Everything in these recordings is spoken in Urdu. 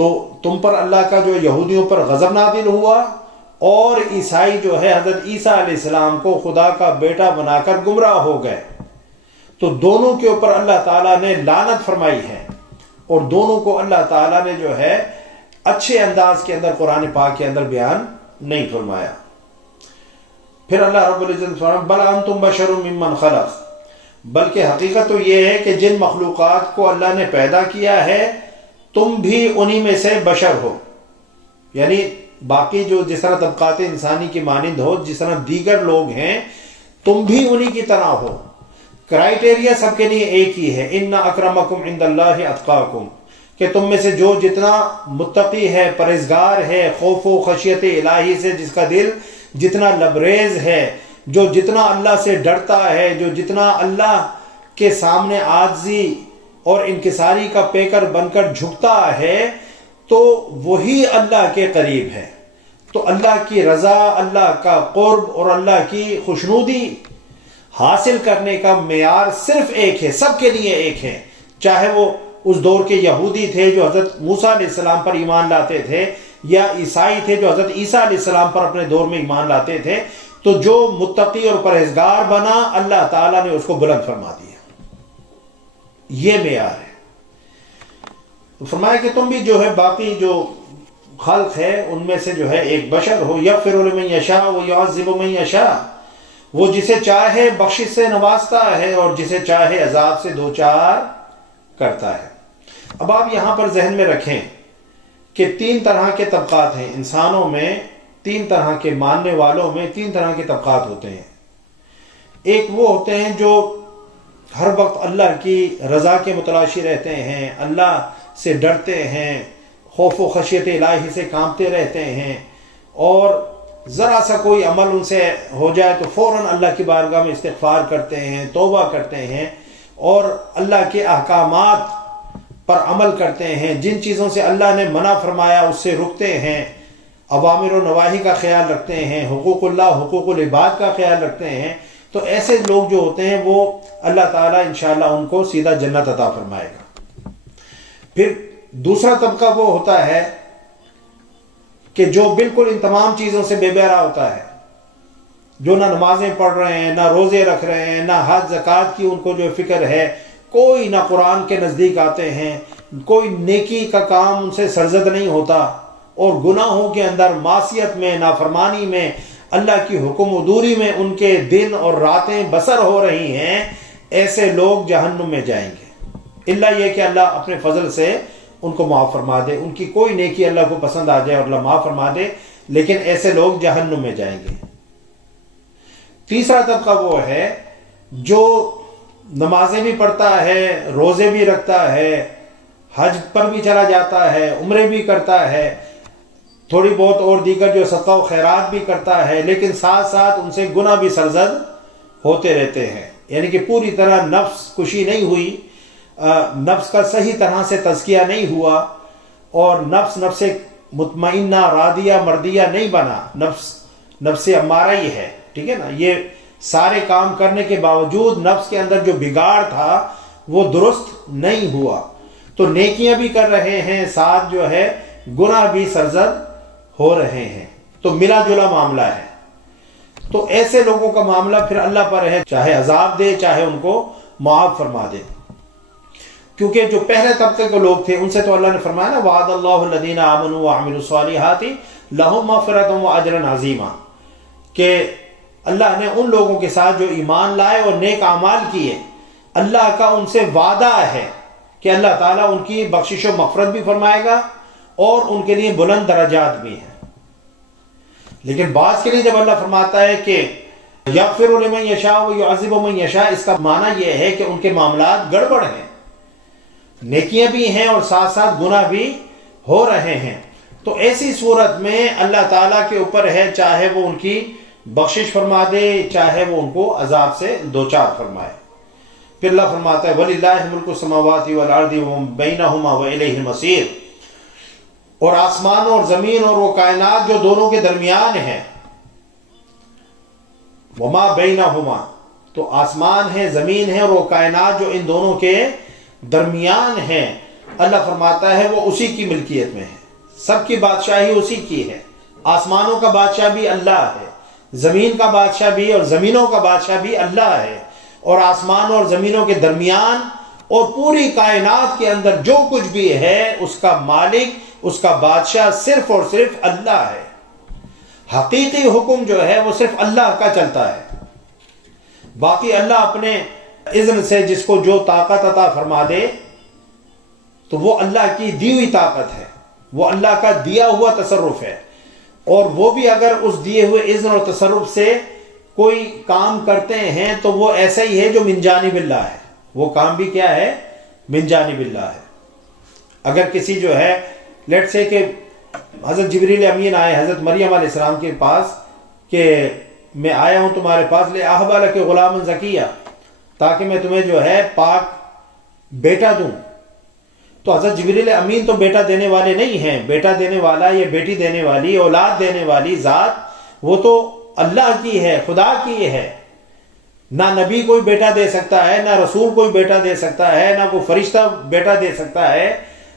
تو تم پر اللہ کا جو یہودیوں پر غضب نازل ہوا، اور عیسائی جو ہے حضرت عیسیٰ علیہ السلام کو خدا کا بیٹا بنا کر گمراہ ہو گئے، تو دونوں کے اوپر اللہ تعالیٰ نے لعنت فرمائی ہے، اور دونوں کو اللہ تعالیٰ نے جو ہے اچھے انداز کے اندر قرآن پاک کے اندر بیان نہیں فرمایا۔ پھر اللہ رب العزت فرمایا بل انتم بشر ممن خلق، بلکہ حقیقت تو یہ ہے کہ جن مخلوقات کو اللہ نے پیدا کیا ہے تم بھی انہی میں سے بشر ہو، یعنی باقی جو جس طرح طبقات انسانی کی مانند ہو، جس طرح دیگر لوگ ہیں تم بھی انہی کی طرح ہو۔ کرائیٹیریا سب کے لیے ایک ہی ہے، ان اکرمکم عند اللہ اتقاکم، کہ تم میں سے جو جتنا متقی ہے، پرہیزگار ہے، خوف و خشیت الہی سے جس کا دل جتنا لبریز ہے، جو جتنا اللہ سے ڈرتا ہے، جو جتنا اللہ کے سامنے عاجزی اور انکساری کا پیکر بن کر جھکتا ہے، تو وہی اللہ کے قریب ہے۔ تو اللہ کی رضا، اللہ کا قرب اور اللہ کی خوشنودی حاصل کرنے کا معیار صرف ایک ہے، سب کے لیے ایک ہے، چاہے وہ اس دور کے یہودی تھے جو حضرت موسیٰ علیہ السلام پر ایمان لاتے تھے، یا عیسائی تھے جو حضرت عیسیٰ علیہ السلام پر اپنے دور میں ایمان لاتے تھے۔ تو جو متقی اور پرہیزگار بنا، اللہ تعالیٰ نے اس کو بلند فرما دیا، یہ معیار ہے۔ فرمایا کہ تم بھی جو ہے باقی جو خلق ہے ان میں سے جو ہے ایک بشر ہو، یغفر لمن یشاء ویعذب من یشاء، وہ جسے چاہے بخشش سے نوازتا ہے اور جسے چاہے عذاب سے دوچار کرتا ہے۔ اب آپ یہاں پر ذہن میں رکھیں کہ تین طرح کے طبقات ہیں انسانوں میں، تین طرح کے ماننے والوں میں تین طرح کے طبقات ہوتے ہیں۔ ایک وہ ہوتے ہیں جو ہر وقت اللہ کی رضا کے متلاشی رہتے ہیں، اللہ سے ڈرتے ہیں، خوف و خشیت الہی سے کانپتے رہتے ہیں، اور ذرا سا کوئی عمل ان سے ہو جائے تو فوراً اللہ کی بارگاہ میں استغفار کرتے ہیں، توبہ کرتے ہیں، اور اللہ کے احکامات پر عمل کرتے ہیں، جن چیزوں سے اللہ نے منع فرمایا اس سے رکتے ہیں، اوامر و نواہی کا خیال رکھتے ہیں، حقوق اللہ حقوق العباد کا خیال رکھتے ہیں۔ تو ایسے لوگ جو ہوتے ہیں وہ اللہ تعالیٰ انشاءاللہ ان کو سیدھا جنت عطا فرمائے گا۔ پھر دوسرا طبقہ وہ ہوتا ہے کہ جو بالکل ان تمام چیزوں سے بے بہرا ہوتا ہے، جو نہ نمازیں پڑھ رہے ہیں، نہ روزے رکھ رہے ہیں، نہ حج زکوٰۃ کی ان کو جو فکر ہے، کوئی نہ قرآن کے نزدیک آتے ہیں، کوئی نیکی کا کام ان سے سرزد نہیں ہوتا، اور گناہوں کے اندر، معصیت میں، نافرمانی میں، اللہ کی حکم عدوری میں ان کے دن اور راتیں بسر ہو رہی ہیں۔ ایسے لوگ جہنم میں جائیں گے، الا یہ کہ اللہ اپنے فضل سے ان کو معاف فرما دے، ان کی کوئی نیکی اللہ کو پسند آ جائے اور اللہ معاف فرما دے، لیکن ایسے لوگ جہنم میں جائیں گے۔ تیسرا طبقہ وہ ہے جو نمازیں بھی پڑھتا ہے، روزے بھی رکھتا ہے، حج پر بھی چلا جاتا ہے، عمرے بھی کرتا ہے، تھوڑی بہت اور دیگر جو صدقہ و خیرات بھی کرتا ہے، لیکن ساتھ ساتھ ان سے گناہ بھی سرزد ہوتے رہتے ہیں، یعنی کہ پوری طرح نفس کشی نہیں ہوئی، نفس کا صحیح طرح سے تزکیہ نہیں ہوا، اور نفس مطمئنہ راضیہ مردیہ نہیں بنا، نفس امارہ ہی ہے، ٹھیک ہے نا۔ یہ سارے کام کرنے کے باوجود نفس کے اندر جو بگاڑ تھا وہ درست نہیں ہوا، تو نیکیاں بھی کر رہے ہیں، ساتھ جو ہے گناہ بھی سرزد ہو رہے ہیں، تو ملا جلا معاملہ ہے۔ تو ایسے لوگوں کا معاملہ پھر اللہ پر ہے، چاہے عذاب دے چاہے ان کو معاف فرما دے، کیونکہ جو پہلے طبقے کے لوگ تھے ان سے تو اللہ نے فرمایا نا وعد اللہ الذین آمنوا وعملوا الصالحات لہم مغفرۃ واجر عظیما، کہ اللہ نے ان لوگوں کے ساتھ جو ایمان لائے اور نیک اعمال کیے، اللہ کا ان سے وعدہ ہے کہ اللہ تعالیٰ ان کی بخشش و مغفرت بھی فرمائے گا اور ان کے لیے بلند درجات بھی ہیں۔ لیکن بعض کے لیے جب اللہ فرماتا ہے کہ یغفر لمن یشاء ویعذب من یشاء، اس کا معنی یہ ہے کہ ان کے معاملات گڑبڑ ہیں، نیکیاں بھی ہیں اور ساتھ ساتھ گناہ بھی ہو رہے ہیں، تو ایسی صورت میں اللہ تعالیٰ کے اوپر ہے، چاہے وہ ان کی بخشش فرما دے چاہے وہ ان کو عذاب سے دوچار فرمائے۔ پھر اللہ فرماتا ہے وَلِلَّهِ مُلْكُ السَّمَاوَاتِ وَالْأَرْضِ وَمَا بَيْنَهُمَا وَإِلَيْهِ الْمَصِيرُ، اور آسمان اور زمین اور وہ کائنات جو دونوں کے درمیان ہے، وَمَا بَيْنَهُمَا، تو آسمان ہے، زمین ہے، اور وہ کائنات جو ان دونوں کے درمیان ہیں، اللہ فرماتا ہے وہ اسی کی ملکیت میں ہے۔ سب کی بادشاہی اسی کی ہے. آسمانوں کا بادشاہ بھی اللہ ہے, زمین کا بادشاہ بھی اور زمینوں کا بادشاہ بھی اللہ ہے, اور آسمان اور زمینوں کے درمیان اور پوری کائنات کے اندر جو کچھ بھی ہے اس کا مالک, اس کا بادشاہ صرف اور صرف اللہ ہے. حقیقی حکم جو ہے وہ صرف اللہ کا چلتا ہے. باقی اللہ اپنے اذن سے جس کو جو طاقت عطا فرما دے تو وہ اللہ کی دی ہوئی طاقت ہے, وہ اللہ کا دیا ہوا تصرف ہے, اور وہ بھی اگر اس دیے ہوئے اذن اور تصرف سے کوئی کام کرتے ہیں تو وہ ایسا ہی ہے جو من جانب اللہ ہے. وہ کام بھی کیا ہے؟ من جانب اللہ ہے. اگر کسی جو ہے لیٹ سے کہ حضرت جبریل امین آئے حضرت مریم علیہ السلام کے پاس کہ میں آیا ہوں تمہارے پاس لے احب لک غلام زکیہ, تاکہ میں تمہیں جو ہے پاک بیٹا دوں. تو حضرت جبریل امین تو بیٹا دینے والے نہیں ہیں. بیٹا دینے والا یا بیٹی دینے والی, اولاد دینے والی ذات وہ تو اللہ کی ہے, خدا کی ہے. نہ نبی کوئی بیٹا دے سکتا ہے, نہ رسول کوئی بیٹا دے سکتا ہے, نہ کوئی فرشتہ بیٹا دے سکتا ہے,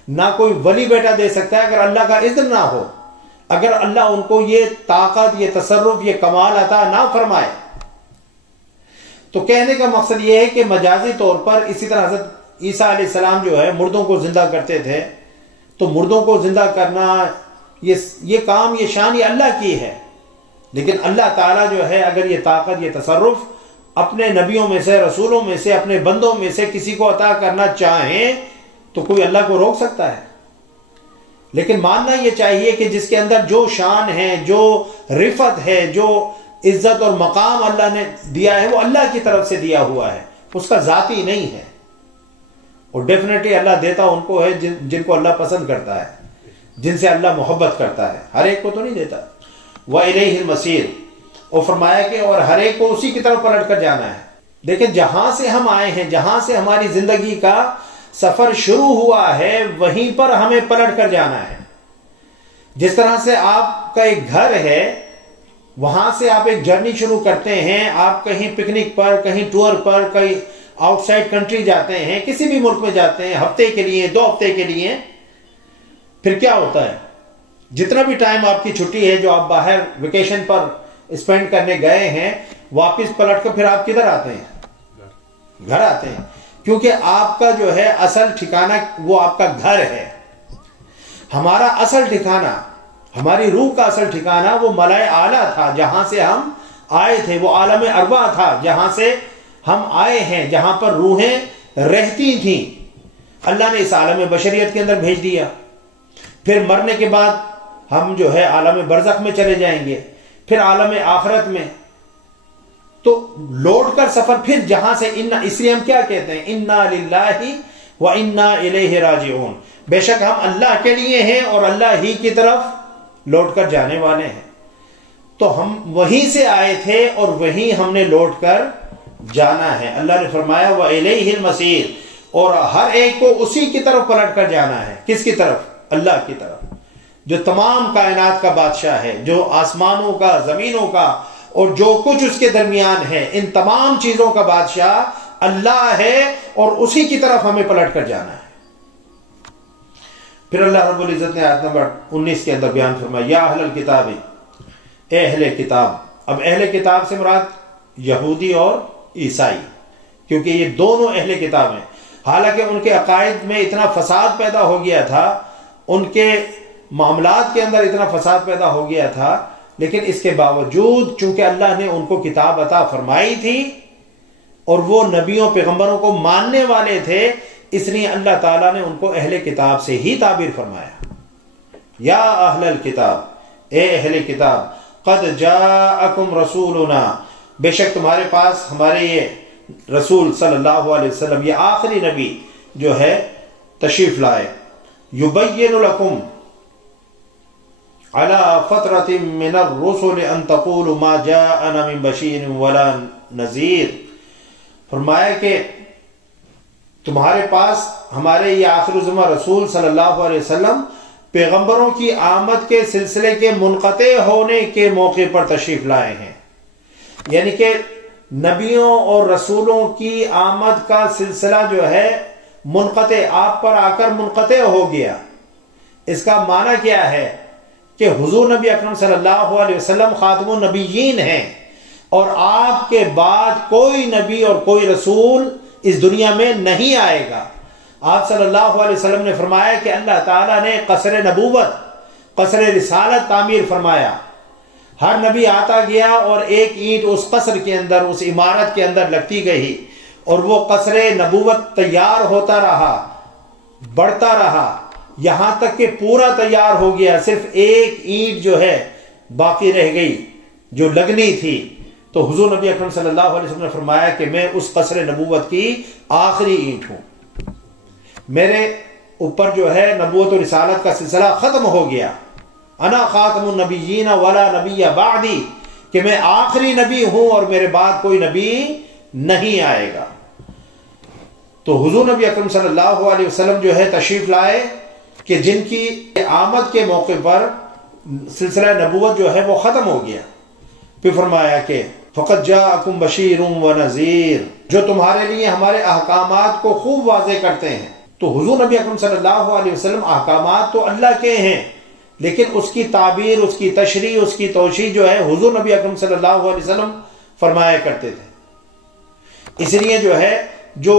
نہ کوئی ولی بیٹا دے سکتا ہے اگر اللہ کا اذن نہ ہو, اگر اللہ ان کو یہ طاقت, یہ تصرف, یہ کمال عطا نہ فرمائے. تو کہنے کا مقصد یہ ہے کہ مجازی طور پر اسی طرح حضرت عیسیٰ علیہ السلام جو ہے مردوں کو زندہ کرتے تھے, تو مردوں کو زندہ کرنا یہ کام, یہ شان یہ اللہ کی ہے. لیکن اللہ تعالیٰ جو ہے اگر یہ طاقت, یہ تصرف اپنے نبیوں میں سے, رسولوں میں سے, اپنے بندوں میں سے کسی کو عطا کرنا چاہیں تو کوئی اللہ کو روک سکتا ہے؟ لیکن ماننا یہ چاہیے کہ جس کے اندر جو شان ہے, جو رفت ہے, جو عزت اور مقام اللہ نے دیا ہے وہ اللہ کی طرف سے دیا ہوا ہے, اس کا ذاتی نہیں ہے. اور ڈیفینیٹلی اللہ دیتا ان کو ہے جن کو اللہ پسند کرتا ہے, جن سے اللہ محبت کرتا ہے, ہر ایک کو تو نہیں دیتا. وَإِلَيْهِ الْمَصِيرُ, اور فرمایا کہ اور ہر ایک کو اسی کی طرف پلٹ کر جانا ہے. دیکھیں جہاں سے ہم آئے ہیں, جہاں سے ہماری زندگی کا سفر شروع ہوا ہے وہیں پر ہمیں پلٹ کر جانا ہے. جس طرح سے آپ کا ایک گھر ہے, وہاں سے آپ ایک جرنی شروع کرتے ہیں, آپ کہیں پکنک پر, کہیں ٹور پر, کہیں آؤٹ سائڈ کنٹری جاتے ہیں, کسی بھی ملک میں جاتے ہیں ہفتے کے لیے, 2 ہفتے کے لیے, پھر کیا ہوتا ہے جتنا بھی ٹائم آپ کی چھٹی ہے جو آپ باہر ویکیشن پر اسپینڈ کرنے گئے ہیں, واپس پلٹ کر پھر آپ کدھر آتے ہیں؟ گھر آتے ہیں, کیونکہ آپ کا جو ہے اصل ٹھکانہ وہ آپ کا گھر ہے. ہمارا اصل ٹھکانہ, ہماری روح کا اصل ٹھکانہ وہ ملائے اعلیٰ تھا جہاں سے ہم آئے تھے, وہ عالم ارواح تھا جہاں سے ہم آئے ہیں, جہاں پر روحیں رہتی تھیں. اللہ نے اس عالم بشریت کے اندر بھیج دیا. پھر مرنے کے بعد ہم جو ہے عالم برزخ میں چلے جائیں گے, پھر عالم آخرت میں. تو لوٹ کر سفر پھر جہاں سے اس لیے ہم کیا کہتے ہیں, انا للہ و انا الیہ راجعون, بے شک ہم اللہ کے لیے ہیں اور اللہ ہی کی طرف لوٹ کر جانے والے ہیں. تو ہم وہیں سے آئے تھے اور وہیں ہم نے لوٹ کر جانا ہے. اللہ نے فرمایا وَإِلَيْهِ الْمَصِيرُ, اور ہر ایک کو اسی کی طرف پلٹ کر جانا ہے. کس کی طرف؟ اللہ کی طرف, جو تمام کائنات کا بادشاہ ہے, جو آسمانوں کا, زمینوں کا اور جو کچھ اس کے درمیان ہے, ان تمام چیزوں کا بادشاہ اللہ ہے, اور اسی کی طرف ہمیں پلٹ کر جانا ہے. پھر اللہ رب العزت نے آیت نمبر 19 کے اندر بیان فرمایا یا اہل الکتاب, اے اہل کتاب. اب اہل کتاب سے مراد یہودی اور عیسائی, کیونکہ یہ دونوں اہل کتاب ہیں. حالانکہ ان کے عقائد میں اتنا فساد پیدا ہو گیا تھا, ان کے معاملات کے اندر اتنا فساد پیدا ہو گیا تھا, لیکن اس کے باوجود چونکہ اللہ نے ان کو کتاب عطا فرمائی تھی اور وہ نبیوں پیغمبروں کو ماننے والے تھے, اس لیے اللہ تعالیٰ نے ان کو اہل کتاب سے ہی تعبیر فرمایا. یا اہل الکتاب, اے اہل کتاب, قد جاءکم رسولنا, بے شک تمہارے پاس ہمارے یہ رسول صلی اللہ علیہ وسلم, یہ آخری نبی جو ہے تشریف لائے. یبین لکم علی فترۃ من الرسل ان تقولوا ما جاءنا من بشیر ولا نذیر. فرمایا کہ تمہارے پاس ہمارے یہ آخر الزماں رسول صلی اللہ علیہ وسلم پیغمبروں کی آمد کے سلسلے کے منقطع ہونے کے موقع پر تشریف لائے ہیں. یعنی کہ نبیوں اور رسولوں کی آمد کا سلسلہ جو ہے منقطع, آپ پر آ کر منقطع ہو گیا. اس کا معنی کیا ہے کہ حضور نبی اکرم صلی اللہ علیہ وسلم خاتم النبیین ہیں، اور آپ کے بعد کوئی نبی اور کوئی رسول اس دنیا میں نہیں آئے گا۔ آپ صلی اللہ علیہ وسلم نے فرمایا کہ اللہ تعالیٰ نے قصر نبوت، قصر رسالت تعمیر فرمایا۔ ہر نبی آتا گیا اور ایک اینٹ اس قصر کے اندر، اس عمارت کے اندر لگتی گئی، اور وہ قصر نبوت تیار ہوتا رہا، بڑھتا رہا، یہاں تک کہ پورا تیار ہو گیا، صرف ایک اینٹ جو ہے باقی رہ گئی جو لگنی تھی۔ تو حضور نبی اکرم صلی اللہ علیہ وسلم نے فرمایا کہ میں اس قصر نبوت کی آخری اینٹ ہوں، میرے اوپر جو ہے نبوت و رسالت کا سلسلہ ختم ہو گیا۔ انا خاتم النبیین ولا نبی بعدی، کہ میں آخری نبی ہوں اور میرے بعد کوئی نبی نہیں آئے گا۔ تو حضور نبی اکرم صلی اللہ علیہ وسلم جو ہے تشریف لائے کہ جن کی آمد کے موقع پر سلسلہ نبوت جو ہے وہ ختم ہو گیا۔ پھر فرمایا کہ فقط جاءکم بشیر و نذیر، جو تمہارے لیے ہمارے احکامات کو خوب واضح کرتے ہیں۔ تو حضور نبی اکرم صلی اللہ علیہ وسلم احکامات تو اللہ کے ہیں، لیکن اس کی تعبیر، اس کی تشریح، اس کی توضیح جو ہے حضور نبی اکرم صلی اللہ علیہ وسلم فرمایا کرتے تھے۔ اس لیے جو ہے جو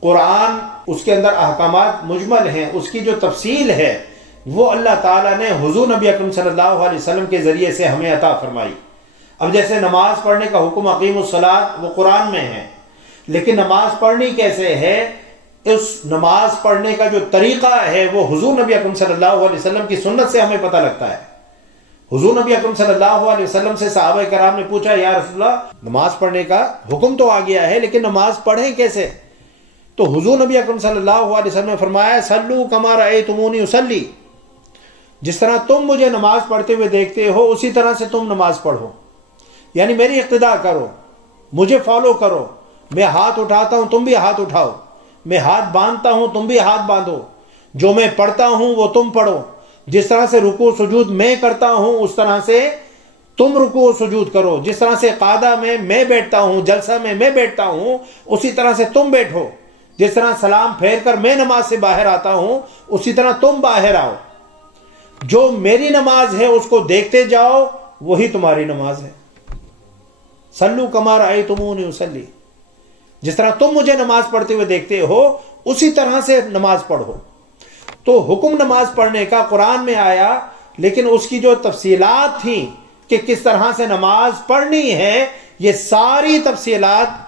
قرآن اس کے اندر احکامات مجمل ہیں، اس کی جو تفصیل ہے وہ اللہ تعالیٰ نے حضور نبی اکرم صلی اللہ علیہ وسلم کے ذریعے سے ہمیں عطا فرمائی۔ اب جیسے نماز پڑھنے کا حکم اقیم الصلاۃ وہ قرآن میں ہے، لیکن نماز پڑھنی کیسے ہے، اس نماز پڑھنے کا جو طریقہ ہے وہ حضور نبی اکرم صلی اللہ علیہ وسلم کی سنت سے ہمیں پتہ لگتا ہے۔ حضور نبی اکرم صلی اللہ علیہ وسلم سے صحابہ کرام نے پوچھا، یا رسول اللہ نماز پڑھنے کا حکم تو آ گیا ہے لیکن نماز پڑھیں کیسے؟ تو حضور نبی اکرم صلی اللہ علیہ وسلم نے فرمایا، صلو کما رأیتمونی اصلی، جس طرح تم مجھے نماز پڑھتے ہوئے دیکھتے ہو اسی طرح سے تم نماز پڑھو، یعنی میری اقتداء کرو، مجھے فالو کرو۔ میں ہاتھ اٹھاتا ہوں تم بھی ہاتھ اٹھاؤ، میں ہاتھ باندھتا ہوں تم بھی ہاتھ باندھو، جو میں پڑھتا ہوں وہ تم پڑھو، جس طرح سے رکوع سجود میں کرتا ہوں اس طرح سے تم رکوع سجود کرو، جس طرح سے قعدہ میں بیٹھتا ہوں، جلسہ میں بیٹھتا ہوں اسی طرح سے تم بیٹھو، جس طرح سلام پھیر کر میں نماز سے باہر آتا ہوں اسی طرح تم باہر آؤ۔ جو میری نماز ہے اس کو دیکھتے جاؤ، وہی تمہاری نماز ہے۔ صلو کما رأیتمونی اصلی، جس طرح تم مجھے نماز پڑھتے ہوئے دیکھتے ہو اسی طرح سے نماز پڑھو۔ تو حکم نماز پڑھنے کا قرآن میں آیا، لیکن اس کی جو تفصیلات تھیں کہ کس طرح سے نماز پڑھنی ہے، یہ ساری تفصیلات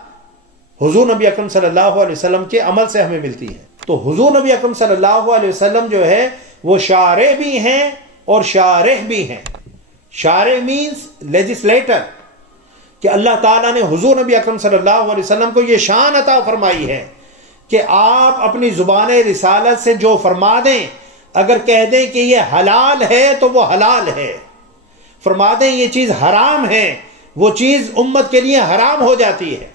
حضور نبی اکرم صلی اللہ علیہ وسلم کے عمل سے ہمیں ملتی ہے۔ تو حضور نبی اکرم صلی اللہ علیہ وسلم جو ہے وہ شارع بھی ہیں اور شارح بھی ہیں۔ شارع مینز لیجسلیٹر، کہ اللہ تعالیٰ نے حضور نبی اکرم صلی اللہ علیہ وسلم کو یہ شان عطا فرمائی ہے کہ آپ اپنی زبان رسالت سے جو فرما دیں، اگر کہہ دیں کہ یہ حلال ہے تو وہ حلال ہے، فرما دیں یہ چیز حرام ہے وہ چیز امت کے لیے حرام ہو جاتی ہے۔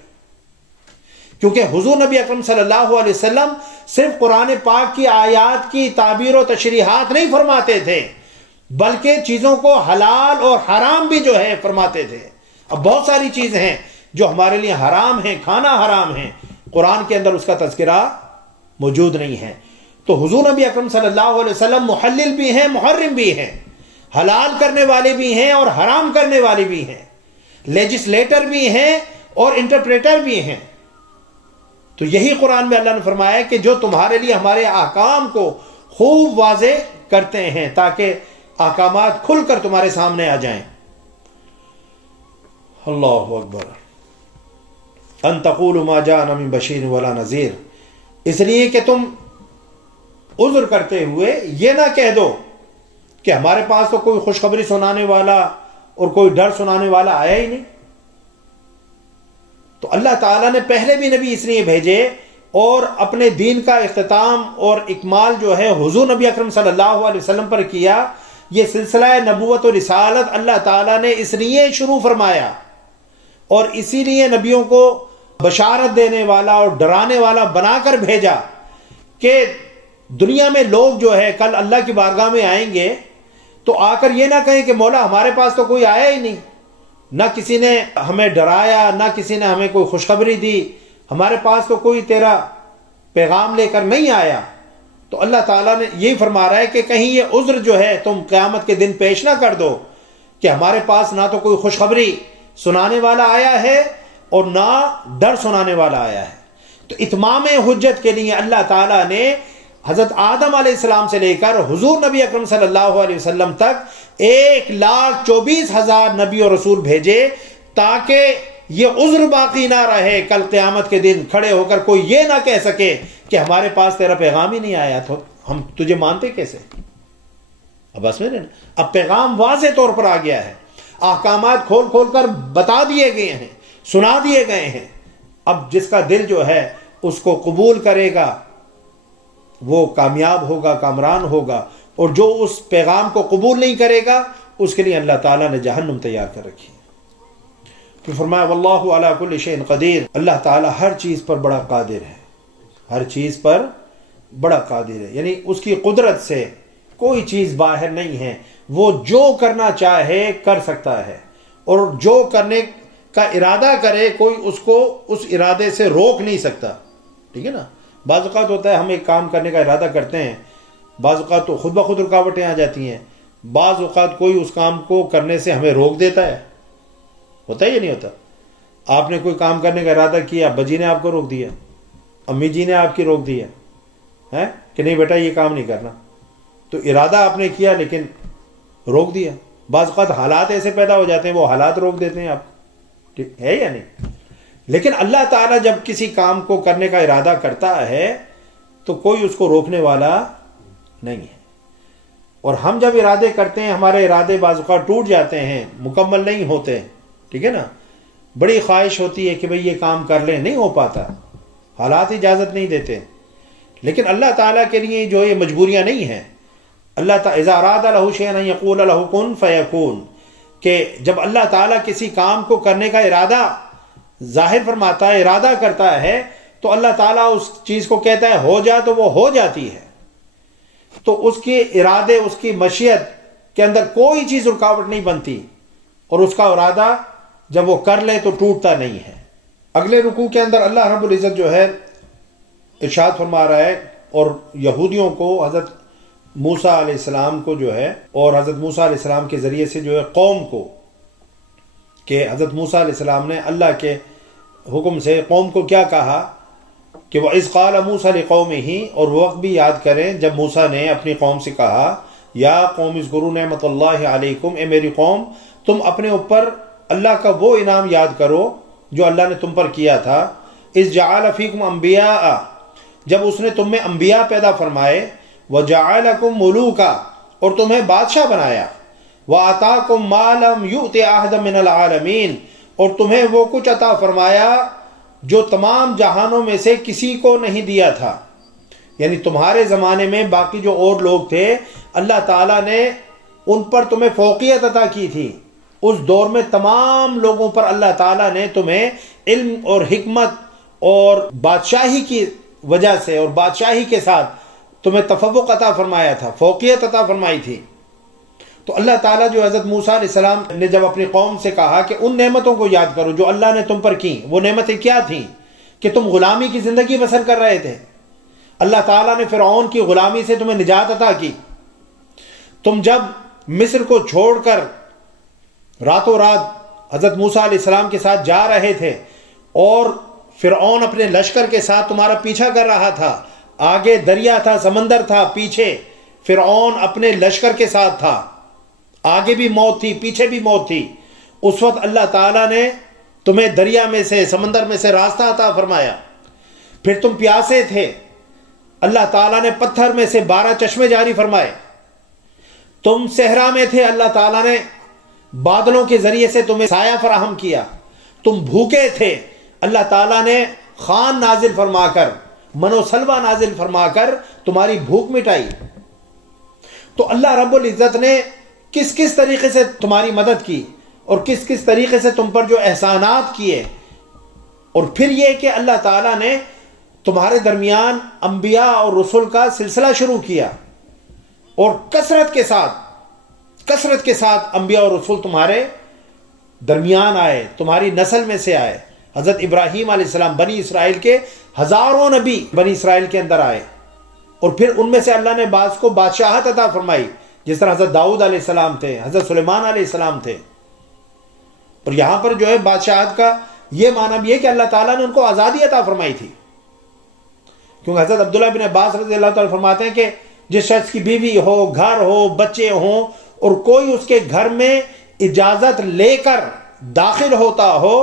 کیونکہ حضور نبی اکرم صلی اللہ علیہ وسلم صرف قرآن پاک کی آیات کی تعبیر و تشریحات نہیں فرماتے تھے، بلکہ چیزوں کو حلال اور حرام بھی جو ہے فرماتے تھے۔ اب بہت ساری چیزیں ہیں جو ہمارے لیے حرام ہیں، کھانا حرام ہے، قرآن کے اندر اس کا تذکرہ موجود نہیں ہے۔ تو حضور نبی اکرم صلی اللہ علیہ وسلم محلل بھی ہیں، محرم بھی ہیں، حلال کرنے والے بھی ہیں اور حرام کرنے والے بھی ہیں، لیجسلیٹر بھی ہیں اور انٹرپریٹر بھی ہیں۔ تو یہی قرآن میں اللہ نے فرمایا کہ جو تمہارے لیے ہمارے احکام کو خوب واضح کرتے ہیں تاکہ احکامات کھل کر تمہارے سامنے آ جائیں۔ اللہ اکبر۔ ان تقولوا ما جاءنا من بشیر ولا نذیر، اس لیے کہ تم عذر کرتے ہوئے یہ نہ کہہ دو کہ ہمارے پاس تو کوئی خوشخبری سنانے والا اور کوئی ڈر سنانے والا آیا ہی نہیں۔ تو اللہ تعالیٰ نے پہلے بھی نبی اس لیے بھیجے اور اپنے دین کا اختتام اور اکمال جو ہے حضور نبی اکرم صلی اللہ علیہ وسلم پر کیا۔ یہ سلسلہ نبوت و رسالت اللہ تعالیٰ نے اس لیے شروع فرمایا اور اسی لیے نبیوں کو بشارت دینے والا اور ڈرانے والا بنا کر بھیجا کہ دنیا میں لوگ جو ہے کل اللہ کی بارگاہ میں آئیں گے تو آ کر یہ نہ کہیں کہ مولا ہمارے پاس تو کوئی آیا ہی نہیں، نہ کسی نے ہمیں ڈرایا، نہ کسی نے ہمیں کوئی خوشخبری دی، ہمارے پاس تو کوئی تیرا پیغام لے کر نہیں آیا۔ تو اللہ تعالیٰ نے یہی فرما رہا ہے کہ کہیں یہ عذر جو ہے تم قیامت کے دن پیش نہ کر دو کہ ہمارے پاس نہ تو کوئی خوشخبری سنانے والا آیا ہے اور نہ ڈر سنانے والا آیا ہے۔ تو اتمام حجت کے لیے اللہ تعالیٰ نے حضرت آدم علیہ السلام سے لے کر حضور نبی اکرم صلی اللہ علیہ وسلم تک 1,24,000 نبی اور رسول بھیجے تاکہ یہ عذر باقی نہ رہے کل قیامت کے دن کھڑے ہو کر کوئی یہ نہ کہہ سکے کہ ہمارے پاس تیرا پیغام ہی نہیں آیا تو ہم تجھے مانتے کیسے۔ اب بس میں اب پیغام واضح طور پر آ گیا ہے، احکامات کھول کھول کر بتا دیے گئے ہیں، سنا دیے گئے ہیں۔ اب جس کا دل جو ہے اس کو قبول کرے گا وہ کامیاب ہوگا، کامران ہوگا، اور جو اس پیغام کو قبول نہیں کرے گا اس کے لیے اللہ تعالیٰ نے جہنم تیار کر رکھی ہے۔ پھر فرمایا واللہ علی کل شیء قدیر، اللہ تعالیٰ ہر چیز پر بڑا قادر ہے، ہر چیز پر بڑا قادر ہے، یعنی اس کی قدرت سے کوئی چیز باہر نہیں ہے، وہ جو کرنا چاہے کر سکتا ہے، اور جو کرنے کا ارادہ کرے کوئی اس کو اس ارادے سے روک نہیں سکتا، ٹھیک ہے نا۔ بعض اوقات ہوتا ہے ہم ایک کام کرنے کا ارادہ کرتے ہیں، بعض اوقات تو خود بخود رکاوٹیں آ جاتی ہیں، بعض اوقات کوئی اس کام کو کرنے سے ہمیں روک دیتا ہے، ہوتا ہے یا نہیں ہوتا؟ آپ نے کوئی کام کرنے کا ارادہ کیا، ابا جی نے آپ کو روک دیا، امی جی نے آپ کی روک دیا ہے کہ نہیں بیٹا یہ کام نہیں کرنا، تو ارادہ آپ نے کیا لیکن روک دیا۔ بعض اوقات حالات ایسے پیدا ہو جاتے ہیں وہ حالات روک دیتے ہیں آپ، ہے یا نہیں؟ لیکن اللہ تعالیٰ جب کسی کام کو کرنے کا ارادہ کرتا ہے تو کوئی اس کو روکنے والا نہیں ہے، اور ہم جب ارادے کرتے ہیں ہمارے ارادے بعض اوقات ٹوٹ جاتے ہیں، مکمل نہیں ہوتے، ٹھیک ہے نا۔ بڑی خواہش ہوتی ہے کہ بھئی یہ کام کر لیں، نہیں ہو پاتا، حالات اجازت نہیں دیتے، لیکن اللہ تعالیٰ کے لیے جو یہ مجبوریاں نہیں ہیں۔ اللہ تعالیٰ اذا اراد لہ شیئا ان یقول لہ کن فیکون، کہ جب اللہ تعالیٰ کسی کام کو کرنے کا ارادہ ظاہر فرماتا ہے، ارادہ کرتا ہے، تو اللہ تعالیٰ اس چیز کو کہتا ہے ہو جا تو وہ ہو جاتی ہے۔ تو اس کے ارادے، اس کی مشیت کے اندر کوئی چیز رکاوٹ نہیں بنتی، اور اس کا ارادہ جب وہ کر لے تو ٹوٹتا نہیں ہے۔ اگلے رکوع کے اندر اللہ رب العزت جو ہے ارشاد فرما رہا ہے، اور یہودیوں کو حضرت موسیٰ علیہ السلام کو جو ہے، اور حضرت موسیٰ علیہ السلام کے ذریعے سے جو ہے قوم کو، کہ حضرت موسیٰ علیہ السلام نے اللہ کے حکم سے قوم کو کیا کہا کہ وَإِذْ قَالَ مُوسَىٰ لِقَوْمِهِ، اور وہ وقت بھی یاد کریں جب موسیٰ نے اپنی قوم سے کہا یا قوم اذکروا نعمت اللہ علیکم، اے میری قوم تم اپنے اوپر اللہ کا وہ انعام یاد کرو جو اللہ نے تم پر کیا تھا، اذ جعل فیکم انبیاء، جب اس نے تم میں انبیاء پیدا فرمائے، وجعلکم ملوکا، اور تمہیں بادشاہ بنایا، وآتاکم ما لم یؤت احدا من العالمین، اور تمہیں وہ کچھ عطا فرمایا جو تمام جہانوں میں سے کسی کو نہیں دیا تھا، یعنی تمہارے زمانے میں باقی جو اور لوگ تھے اللہ تعالیٰ نے ان پر تمہیں فوقیت عطا کی تھی، اس دور میں تمام لوگوں پر اللہ تعالیٰ نے تمہیں علم اور حکمت اور بادشاہی کی وجہ سے اور بادشاہی کے ساتھ تمہیں تفوق عطا فرمایا تھا، فوقیت عطا فرمائی تھی۔ تو اللہ تعالیٰ جو حضرت موسیٰ علیہ السلام نے جب اپنی قوم سے کہا کہ ان نعمتوں کو یاد کرو جو اللہ نے تم پر کی، وہ نعمتیں کیا تھیں کہ تم غلامی کی زندگی بسر کر رہے تھے، اللہ تعالیٰ نے فرعون کی غلامی سے تمہیں نجات عطا کی، تم جب مصر کو چھوڑ کر راتوں رات حضرت موسیٰ علیہ السلام کے ساتھ جا رہے تھے اور فرعون اپنے لشکر کے ساتھ تمہارا پیچھا کر رہا تھا، آگے دریا تھا، سمندر تھا، پیچھے فرعون اپنے لشکر کے ساتھ تھا، آگے بھی موت تھی، پیچھے بھی موت تھی، اس وقت اللہ تعالیٰ نے تمہیں دریا میں سے، سمندر میں سے راستہ عطا فرمایا۔ پھر تم پیاسے تھے، اللہ تعالیٰ نے پتھر میں سے 12 چشمے جاری فرمائے۔ تم صحرا میں تھے، اللہ تعالیٰ نے بادلوں کے ذریعے سے تمہیں سایہ فراہم کیا۔ تم بھوکے تھے، اللہ تعالیٰ نے خوان نازل فرما کر، منو سلوہ نازل فرما کر تمہاری بھوک مٹائی۔ تو اللہ رب العزت نے کس کس طریقے سے تمہاری مدد کی اور کس کس طریقے سے تم پر جو احسانات کیے، اور پھر یہ کہ اللہ تعالیٰ نے تمہارے درمیان انبیاء اور رسول کا سلسلہ شروع کیا، اور کثرت کے ساتھ انبیاء اور رسول تمہارے درمیان آئے، تمہاری نسل میں سے آئے۔ حضرت ابراہیم علیہ السلام، بنی اسرائیل کے ہزاروں نبی بنی اسرائیل کے اندر آئے، اور پھر ان میں سے اللہ نے بعض کو بادشاہت عطا فرمائی، جس طرح حضرت داؤد علیہ السلام تھے، حضرت سلیمان علیہ السلام تھے. اور یہاں پر جو ہے بادشاہت کا یہ معنی بھی ہے کہ اللہ تعالیٰ نے ان کو آزادی عطا فرمائی تھی. کیونکہ حضرت عبداللہ بن عباس رضی اللہ تعالیٰ فرماتے ہیں کہ جس شخص کی بیوی ہو، گھر ہو، بچے ہوں، اور کوئی اس کے گھر میں اجازت لے کر داخل ہوتا ہو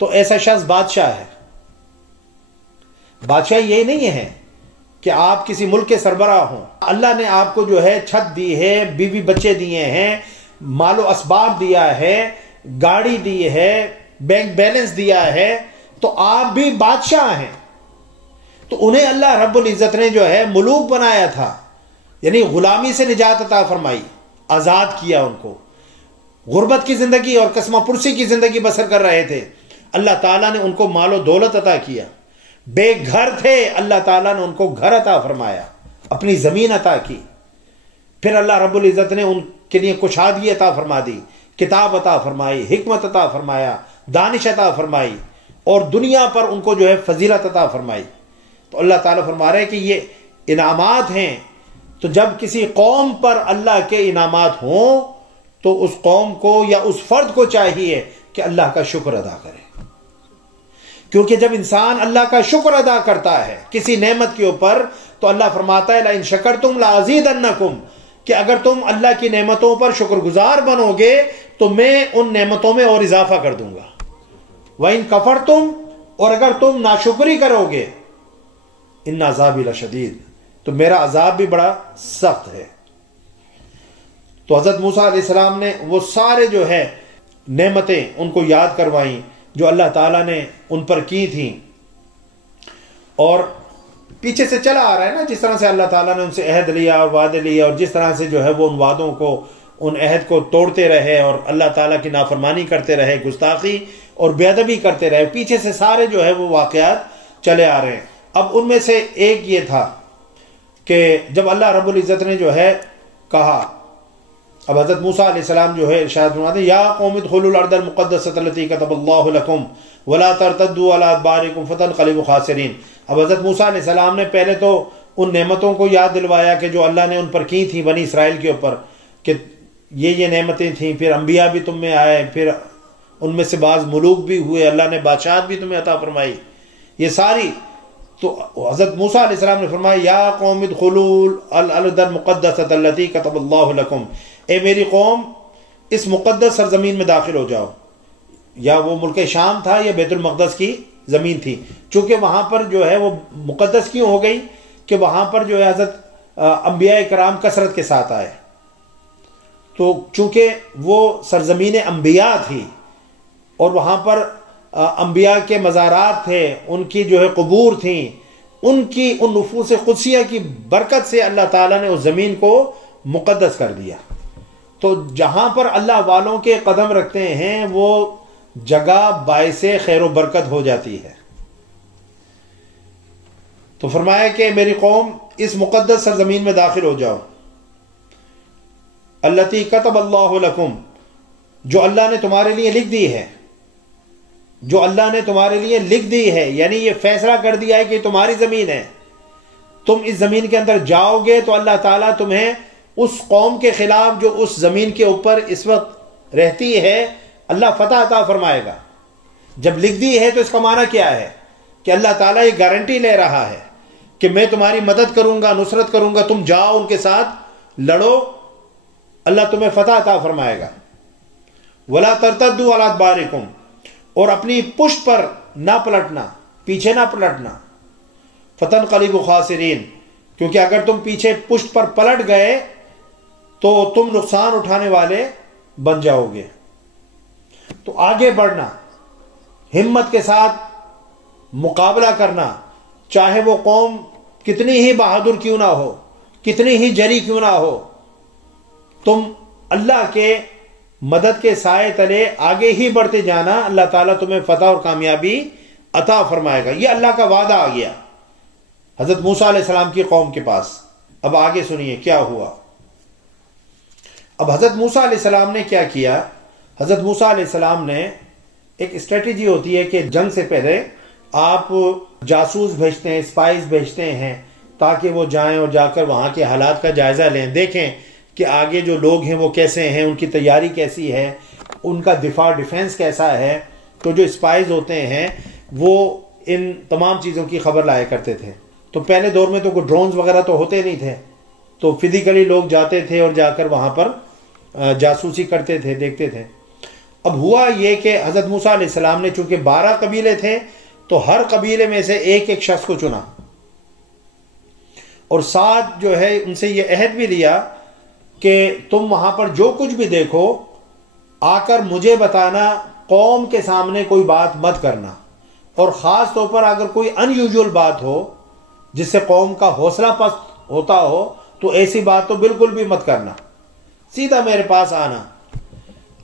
تو ایسا شخص بادشاہ ہے. بادشاہ یہ نہیں ہے کہ آپ کسی ملک کے سربراہ ہوں. اللہ نے آپ کو جو ہے چھت دی ہے، بیوی بچے دیے ہیں، مال و اسباب دیا ہے، گاڑی دی ہے، بینک بیلنس دیا ہے، تو آپ بھی بادشاہ ہیں. تو انہیں اللہ رب العزت نے جو ہے ملوک بنایا تھا، یعنی غلامی سے نجات عطا فرمائی، آزاد کیا ان کو. غربت کی زندگی اور قسمہ پرسی کی زندگی بسر کر رہے تھے، اللہ تعالیٰ نے ان کو مال و دولت عطا کیا. بے گھر تھے، اللہ تعالیٰ نے ان کو گھر عطا فرمایا، اپنی زمین عطا کی. پھر اللہ رب العزت نے ان کے لیے کشادگی عطا فرما دی، کتاب عطا فرمائی، حکمت عطا فرمایا، دانش عطا فرمائی، اور دنیا پر ان کو جو ہے فضیلت عطا فرمائی. تو اللہ تعالیٰ فرما رہے ہیں کہ یہ انعامات ہیں. تو جب کسی قوم پر اللہ کے انعامات ہوں تو اس قوم کو یا اس فرد کو چاہیے کہ اللہ کا شکر ادا کرے. کیونکہ جب انسان اللہ کا شکر ادا کرتا ہے کسی نعمت کے اوپر تو اللہ فرماتا ہے لَإِن شَكَرْتُمْ لَأَزِيدَنَّكُمْ، کہ اگر تم اللہ کی نعمتوں پر شکر گزار بنو گے تو میں ان نعمتوں میں اور اضافہ کر دوں گا. وَإِن كَفَرْتُمْ، اور اگر تم ناشکری کرو گے، ان عذابی لشدید، تو میرا عذاب بھی بڑا سخت ہے. تو حضرت موسیٰ علیہ السلام نے وہ سارے جو ہے نعمتیں ان کو یاد کروائیں جو اللہ تعالیٰ نے ان پر کی تھیں. اور پیچھے سے چلا آ رہا ہے نا جس طرح سے اللہ تعالیٰ نے ان سے عہد لیا اور وعدے لیا، اور جس طرح سے جو ہے وہ ان وعدوں کو، ان عہد کو توڑتے رہے اور اللہ تعالیٰ کی نافرمانی کرتے رہے، گستاخی اور بے ادبی کرتے رہے. پیچھے سے سارے جو ہے وہ واقعات چلے آ رہے ہیں. اب ان میں سے ایک یہ تھا کہ جب اللہ رب العزت نے جو ہے کہا، اب حضرت موسیٰ علیہ السلام جو ہے ارشاد فرماتے ہیں یا قوم ادخلوا الارض المقدسۃ التي كتب اللہ لكم ولا ترتدوا على ادباركم فتنقلبوا خاسرین. اب حضرت موسیٰ علیہ السلام نے پہلے تو ان نعمتوں کو یاد دلوایا کہ جو اللہ نے ان پر کی تھی بنی اسرائیل کے اوپر، کہ یہ نعمتیں تھیں، پھر انبیاء بھی تم میں آئے، پھر ان میں سے بعض ملوک بھی ہوئے، اللہ نے بادشاہت بھی تمہیں عطا فرمائی، یہ ساری. تو حضرت موسیٰ علیہ السلام نے فرمایا یا قوم ادخلوا الارض المقدسۃ التي كتب اللہ لكم، اے میری قوم اس مقدس سرزمین میں داخل ہو جاؤ. یا وہ ملک شام تھا یا بیت المقدس کی زمین تھی، چونکہ وہاں پر جو ہے وہ مقدس کیوں ہو گئی کہ وہاں پر جو ہے حضرت انبیاء کرام کثرت کے ساتھ آئے. تو چونکہ وہ سرزمین انبیاء تھی اور وہاں پر انبیاء کے مزارات تھے، ان کی جو ہے قبور تھیں، ان نفوس قدسیہ کی برکت سے اللہ تعالیٰ نے اس زمین کو مقدس کر دیا. تو جہاں پر اللہ والوں کے قدم رکھتے ہیں وہ جگہ باعث خیر و برکت ہو جاتی ہے. تو فرمایا کہ میری قوم اس مقدس سرزمین میں داخل ہو جاؤ، التی کتب اللہ لکم، جو اللہ نے تمہارے لیے لکھ دی ہے، جو اللہ نے تمہارے لیے لکھ دی ہے، یعنی یہ فیصلہ کر دیا ہے کہ تمہاری زمین ہے. تم اس زمین کے اندر جاؤ گے تو اللہ تعالیٰ تمہیں اس قوم کے خلاف جو اس زمین کے اوپر اس وقت رہتی ہے اللہ فتح عطا فرمائے گا. جب لکھ دی ہے تو اس کا معنی کیا ہے کہ اللہ تعالیٰ یہ گارنٹی لے رہا ہے کہ میں تمہاری مدد کروں گا، نصرت کروں گا، تم جاؤ ان کے ساتھ لڑو، اللہ تمہیں فتح عطا فرمائے گا. ولا ترتدوا علی ادبارکم، اور اپنی پشت پر نہ پلٹنا، پیچھے نہ پلٹنا. فتنقلبوا خاسرین، کیونکہ اگر تم پیچھے پشت پر پلٹ گئے تو تم نقصان اٹھانے والے بن جاؤ گے. تو آگے بڑھنا، ہمت کے ساتھ مقابلہ کرنا، چاہے وہ قوم کتنی ہی بہادر کیوں نہ ہو، کتنی ہی جری کیوں نہ ہو، تم اللہ کے مدد کے سائے تلے آگے ہی بڑھتے جانا، اللہ تعالیٰ تمہیں فتح اور کامیابی عطا فرمائے گا. یہ اللہ کا وعدہ آ گیا حضرت موسیٰ علیہ السلام کی قوم کے پاس. اب آگے سنیے کیا ہوا. اب حضرت موسیٰ علیہ السلام نے کیا کیا؟ حضرت موسیٰ علیہ السلام نے ایک اسٹریٹجی ہوتی ہے کہ جنگ سے پہلے آپ جاسوس بھیجتے ہیں، اسپائز بھیجتے ہیں تاکہ وہ جائیں اور جا کر وہاں کے حالات کا جائزہ لیں، دیکھیں کہ آگے جو لوگ ہیں وہ کیسے ہیں، ان کی تیاری کیسی ہے، ان کا دفاع ڈیفنس کیسا ہے۔ تو جو اسپائز ہوتے ہیں وہ ان تمام چیزوں کی خبر لایا کرتے تھے۔ تو پہلے دور میں تو کوئی ڈرونز وغیرہ تو ہوتے نہیں تھے، تو فزیکلی لوگ جاتے تھے اور جا کر وہاں پر جاسوسی کرتے تھے، دیکھتے تھے۔ اب ہوا یہ کہ حضرت موسیٰ علیہ السلام نے چونکہ 12 قبیلے تھے تو ہر قبیلے میں سے ایک ایک شخص کو چنا، اور ساتھ جو ہے ان سے یہ عہد بھی لیا کہ تم وہاں پر جو کچھ بھی دیکھو آ کر مجھے بتانا، قوم کے سامنے کوئی بات مت کرنا، اور خاص طور پر اگر کوئی ان یوزول بات ہو جس سے قوم کا حوصلہ پست ہوتا ہو تو ایسی بات تو بالکل بھی مت کرنا، سیدھا میرے پاس آنا۔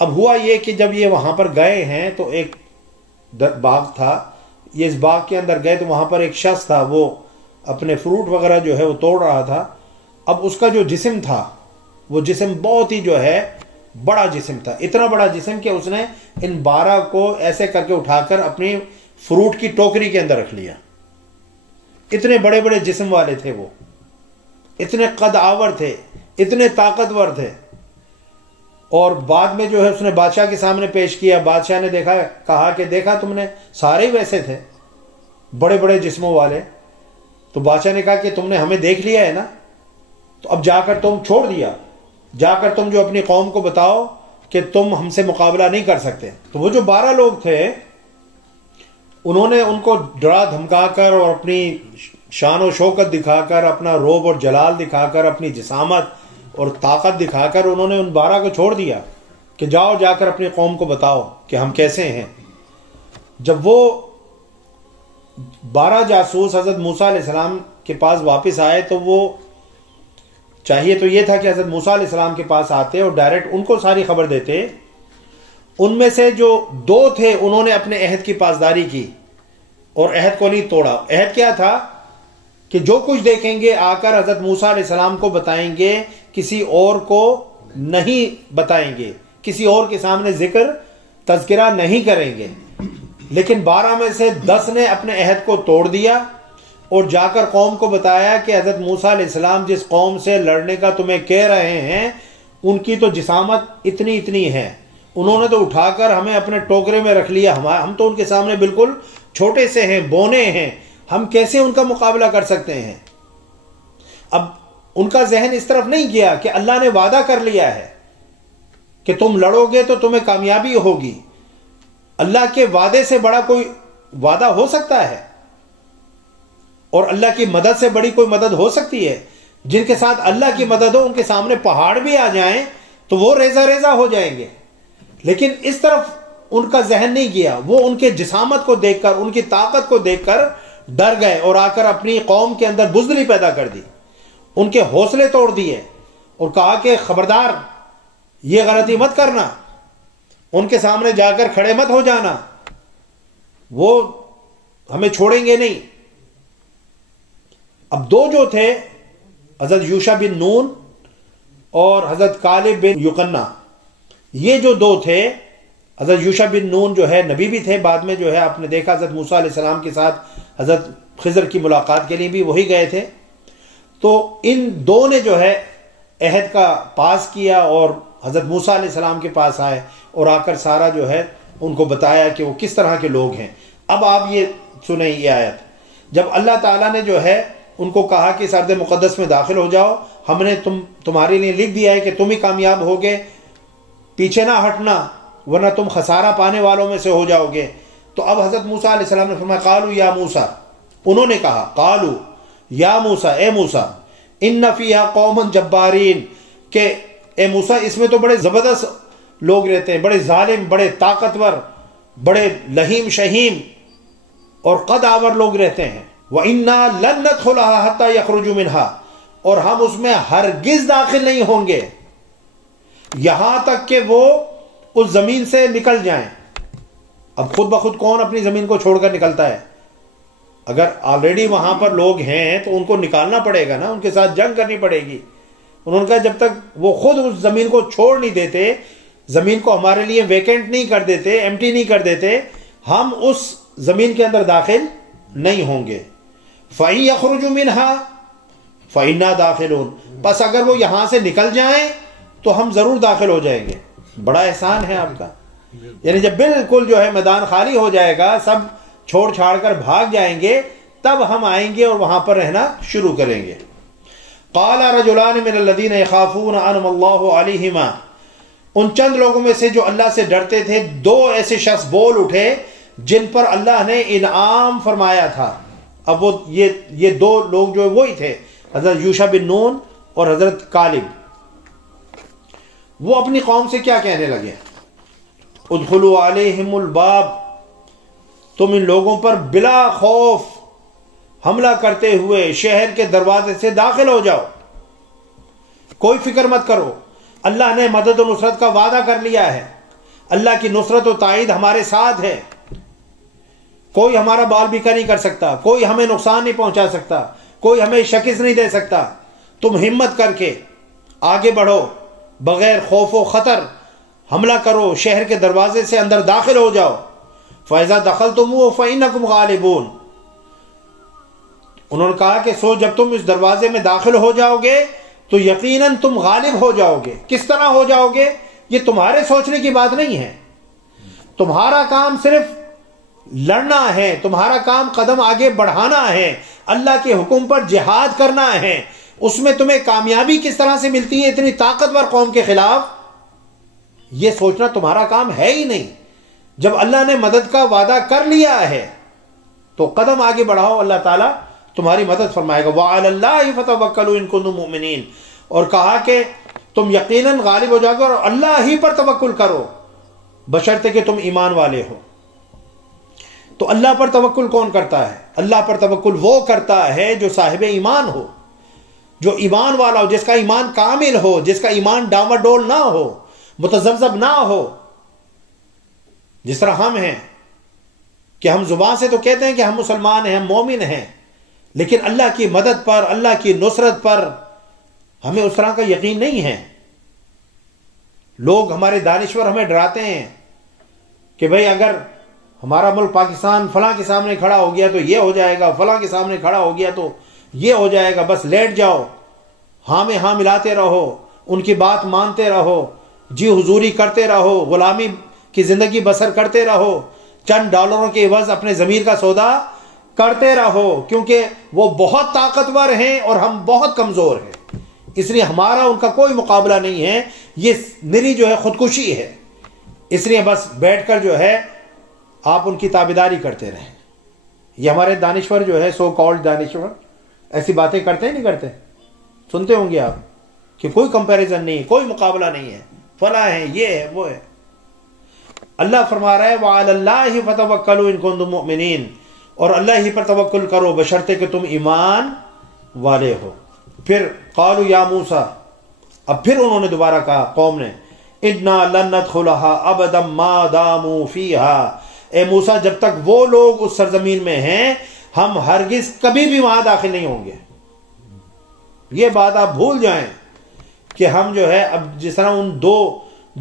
اب ہوا یہ کہ جب یہ وہاں پر گئے ہیں تو ایک باغ تھا، یہ اس باغ کے اندر گئے تو وہاں پر ایک شخص تھا، وہ اپنے فروٹ وغیرہ جو ہے وہ توڑ رہا تھا۔ اب اس کا جو جسم تھا وہ جسم بہت ہی جو ہے بڑا جسم تھا، اتنا بڑا جسم کہ اس نے ان 12 کو ایسے کر کے اٹھا کر اپنی فروٹ کی ٹوکری کے اندر رکھ لیا۔ اتنے بڑے بڑے جسم والے تھے وہ، اتنے قد آور تھے، اتنے طاقتور تھے۔ اور بعد میں جو ہے اس نے بادشاہ کے سامنے پیش کیا، بادشاہ نے دیکھا، کہا کہ دیکھا تم نے، سارے ہی ویسے تھے، بڑے بڑے جسموں والے۔ تو بادشاہ نے کہا کہ تم نے ہمیں دیکھ لیا ہے نا، تو اب جا کر تم چھوڑ دیا، جا کر تم جو اپنی قوم کو بتاؤ کہ تم ہم سے مقابلہ نہیں کر سکتے۔ تو وہ جو 12 لوگ تھے انہوں نے ان کو ڈرا دھمکا کر اور اپنی شان و شوکت دکھا کر، اپنا روب اور جلال دکھا کر، اپنی جسامت اور طاقت دکھا کر انہوں نے ان 12 کو چھوڑ دیا کہ جاؤ جا کر اپنی قوم کو بتاؤ کہ ہم کیسے ہیں۔ جب وہ 12 جاسوس حضرت موسیٰ علیہ السلام کے پاس واپس آئے تو وہ چاہیے تو یہ تھا کہ حضرت موسیٰ علیہ السلام کے پاس آتے اور ڈائریکٹ ان کو ساری خبر دیتے۔ ان میں سے جو 2 تھے انہوں نے اپنے عہد کی پاسداری کی اور عہد کو نہیں توڑا۔ عہد کیا تھا کہ جو کچھ دیکھیں گے آ کر حضرت موسیٰ علیہ السلام کو بتائیں گے، کسی اور کو نہیں بتائیں گے، کسی اور کے سامنے ذکر تذکرہ نہیں کریں گے۔ لیکن 12 میں سے 10 نے اپنے عہد کو توڑ دیا اور جا کر قوم کو بتایا کہ حضرت موسیٰ علیہ السلام جس قوم سے لڑنے کا تمہیں کہہ رہے ہیں ان کی تو جسامت اتنی ہے، انہوں نے تو اٹھا کر ہمیں اپنے ٹوکرے میں رکھ لیا، ہم تو ان کے سامنے بالکل چھوٹے سے ہیں، بونے ہیں، ہم کیسے ان کا مقابلہ کر سکتے ہیں۔ اب ان کا ذہن اس طرف نہیں گیا کہ اللہ نے وعدہ کر لیا ہے کہ تم لڑو گے تو تمہیں کامیابی ہوگی۔ اللہ کے وعدے سے بڑا کوئی وعدہ ہو سکتا ہے؟ اور اللہ کی مدد سے بڑی کوئی مدد ہو سکتی ہے؟ جن کے ساتھ اللہ کی مدد ہو ان کے سامنے پہاڑ بھی آ جائیں تو وہ ریزہ ریزہ ہو جائیں گے۔ لیکن اس طرف ان کا ذہن نہیں گیا، وہ ان کے جسامت کو دیکھ کر، ان کی طاقت کو دیکھ کر ڈر گئے اور آ کر اپنی قوم کے اندر بزدلی پیدا کر دی، ان کے حوصلے توڑ دیے اور کہا کہ خبردار یہ غلطی مت کرنا، ان کے سامنے جا کر کھڑے مت ہو جانا، وہ ہمیں چھوڑیں گے نہیں۔ اب 2 جو تھے حضرت یوشع بن نون اور حضرت کالب بن یقنہ، یہ جو 2 تھے، حضرت یوشع بن نون جو ہے نبی بھی تھے، بعد میں جو ہے آپ نے دیکھا حضرت موسیٰ علیہ السلام کے ساتھ حضرت خضر کی ملاقات کے لیے بھی وہی گئے تھے۔ تو ان 2 نے جو ہے عہد کا پاس کیا اور حضرت موسیٰ علیہ السلام کے پاس آئے اور آ کر سارا جو ہے ان کو بتایا کہ وہ کس طرح کے لوگ ہیں۔ اب آپ یہ سنیں یہ آیت، جب اللہ تعالیٰ نے جو ہے ان کو کہا کہ اس ارض مقدس میں داخل ہو جاؤ، ہم نے تمہارے لیے لکھ دیا ہے کہ تم ہی کامیاب ہوگے، پیچھے نہ ہٹنا ورنہ تم خسارہ پانے والوں میں سے ہو جاؤ گے۔ تو اب حضرت موسیٰ علیہ السلام نے فرمایا قالوا یا موسیٰ، انہوں نے کہا قالوا یا موسیٰ، اے موسیٰ، ان فیہا قوم جبارین، کہ اے موسیٰ اس میں تو بڑے زبردست لوگ رہتے ہیں، بڑے ظالم، بڑے طاقتور، بڑے لہیم شہیم اور قد آور لوگ رہتے ہیں۔ وَإِنَّا لَن نَدْخُلَهَا حَتَّى يَخْرُجُوا مِنْهَا، اور ہم اس میں ہرگز داخل نہیں ہوں گے یہاں تک کہ وہ اس زمین سے نکل جائیں۔ اب خود بخود کون اپنی زمین کو چھوڑ کر نکلتا ہے؟ اگر آلریڈی وہاں پر لوگ ہیں تو ان کو نکالنا پڑے گا نا، ان کے ساتھ جنگ کرنی پڑے گی۔ انہوں نے کہا جب تک وہ خود اس زمین کو چھوڑ نہیں دیتے، زمین کو ہمارے لیے ویکنٹ نہیں کر دیتے، ایمٹی نہیں کر دیتے، ہم اس زمین کے اندر داخل نہیں ہوں گے۔ فَإِن يَخْرُجُوا مِنْهَا، فَإِنَّا دَاخِلُونَ، بس اگر وہ یہاں سے نکل جائیں تو ہم ضرور داخل ہو جائیں گے. بڑا احسان ہے آپ کا. یعنی جب بالکل جو ہے میدان خالی ہو جائے گا، سب چھوڑ چھاڑ کر بھاگ جائیں گے، تب ہم آئیں گے اور وہاں پر رہنا شروع کریں گے. قال رجلان من الذين يخافون انعم الله عليهما، ان چند لوگوں میں سے جو اللہ سے ڈرتے تھے، دو ایسے شخص بول اٹھے جن پر اللہ نے انعام فرمایا تھا. اب وہ یہ دو لوگ جو وہی تھے، حضرت یوشع بن نون اور حضرت کالب. وہ اپنی قوم سے کیا کہنے لگے؟ ادخلوا علیہم الباب، تم ان لوگوں پر بلا خوف حملہ کرتے ہوئے شہر کے دروازے سے داخل ہو جاؤ، کوئی فکر مت کرو، اللہ نے مدد و نصرت کا وعدہ کر لیا ہے، اللہ کی نصرت و تائید ہمارے ساتھ ہے، کوئی ہمارا بال بیکا نہیں کر سکتا، کوئی ہمیں نقصان نہیں پہنچا سکتا، کوئی ہمیں شکست نہیں دے سکتا. تم ہمت کر کے آگے بڑھو، بغیر خوف و خطر حملہ کرو، شہر کے دروازے سے اندر داخل ہو جاؤ. فَإِذَا دَخَلْتُمُوهُ فَإِنَّكُمْ غَالِبُونَ، انہوں نے کہا کہ سو جب تم اس دروازے میں داخل ہو جاؤ گے تو یقیناً تم غالب ہو جاؤ گے. کس طرح ہو جاؤ گے؟ یہ تمہارے سوچنے کی بات نہیں ہے. تمہارا کام صرف لڑنا ہے، تمہارا کام قدم آگے بڑھانا ہے، اللہ کے حکم پر جہاد کرنا ہے. اس میں تمہیں کامیابی کس طرح سے ملتی ہے اتنی طاقتور قوم کے خلاف، یہ سوچنا تمہارا کام ہے ہی نہیں. جب اللہ نے مدد کا وعدہ کر لیا ہے تو قدم آگے بڑھاؤ، اللہ تعالیٰ تمہاری مدد فرمائے گا. وَعَلَى اللَّهِ فَتَوَكَّلُوا إِن كُنتُم مُؤْمِنِينَ، اور کہا کہ تم یقیناً غالب ہو جاؤ گے اور اللہ ہی پر توکل کرو بشرطے کہ تم ایمان والے ہو. تو اللہ پر توکل کون کرتا ہے؟ اللہ پر توکل وہ کرتا ہے جو صاحب ایمان ہو، جو ایمان والا ہو، جس کا ایمان کامل ہو، جس کا ایمان ڈاواڈول نہ ہو، متذبذب نہ ہو. جس طرح ہم ہیں کہ ہم زبان سے تو کہتے ہیں کہ ہم مسلمان ہیں، ہم مومن ہیں، لیکن اللہ کی مدد پر، اللہ کی نصرت پر ہمیں اس طرح کا یقین نہیں ہے. لوگ ہمارے دانشور ہمیں ڈراتے ہیں کہ بھئی اگر ہمارا ملک پاکستان فلاں کے سامنے کھڑا ہو گیا تو یہ ہو جائے گا، فلاں کے سامنے کھڑا ہو گیا تو یہ ہو جائے گا، بس لیٹ جاؤ، ہاں میں ہاں ملاتے رہو، ان کی بات مانتے رہو، جی حضوری کرتے رہو، غلامی کی زندگی بسر کرتے رہو، چند ڈالروں کے عوض اپنے ضمیر کا سودا کرتے رہو، کیونکہ وہ بہت طاقتور ہیں اور ہم بہت کمزور ہیں، اس لیے ہمارا ان کا کوئی مقابلہ نہیں ہے، یہ نری جو ہے خودکشی ہے، اس لیے بس بیٹھ کر جو ہے آپ ان کی تابعداری کرتے رہیں. یہ ہمارے دانشور جو ہے سو کالڈ دانشور ایسی باتیں کرتے ہیں نہیں کرتے؟ سنتے ہوں گے آپ کہ کوئی کمپیریزن نہیں، کوئی مقابلہ نہیں ہے، فلاں ہے، یہ ہے، وہ ہے. اللہ فرما رہا ہے وَعَلَى اللَّهِ فَتَوَكَّلُوا إِن كُنتُم مُؤْمِنِينَ، اور اللہ ہی پر توکل کرو بشرطے کہ تم ایمان والے ہو. پھر قالوا یا موسیٰ، اب پھر انہوں نے دوبارہ کہا قوم نے، اِنَّا لَن نَدْخُلَهَا أَبَدًا مَا دَامُوا فِيهَا، اے موسیٰ جب تک وہ لوگ اس سرزمین میں ہیں ہم ہرگز کبھی بھی وہاں داخل نہیں ہوں گے. یہ بات آپ بھول جائیں کہ ہم جو ہے اب جس طرح ان دو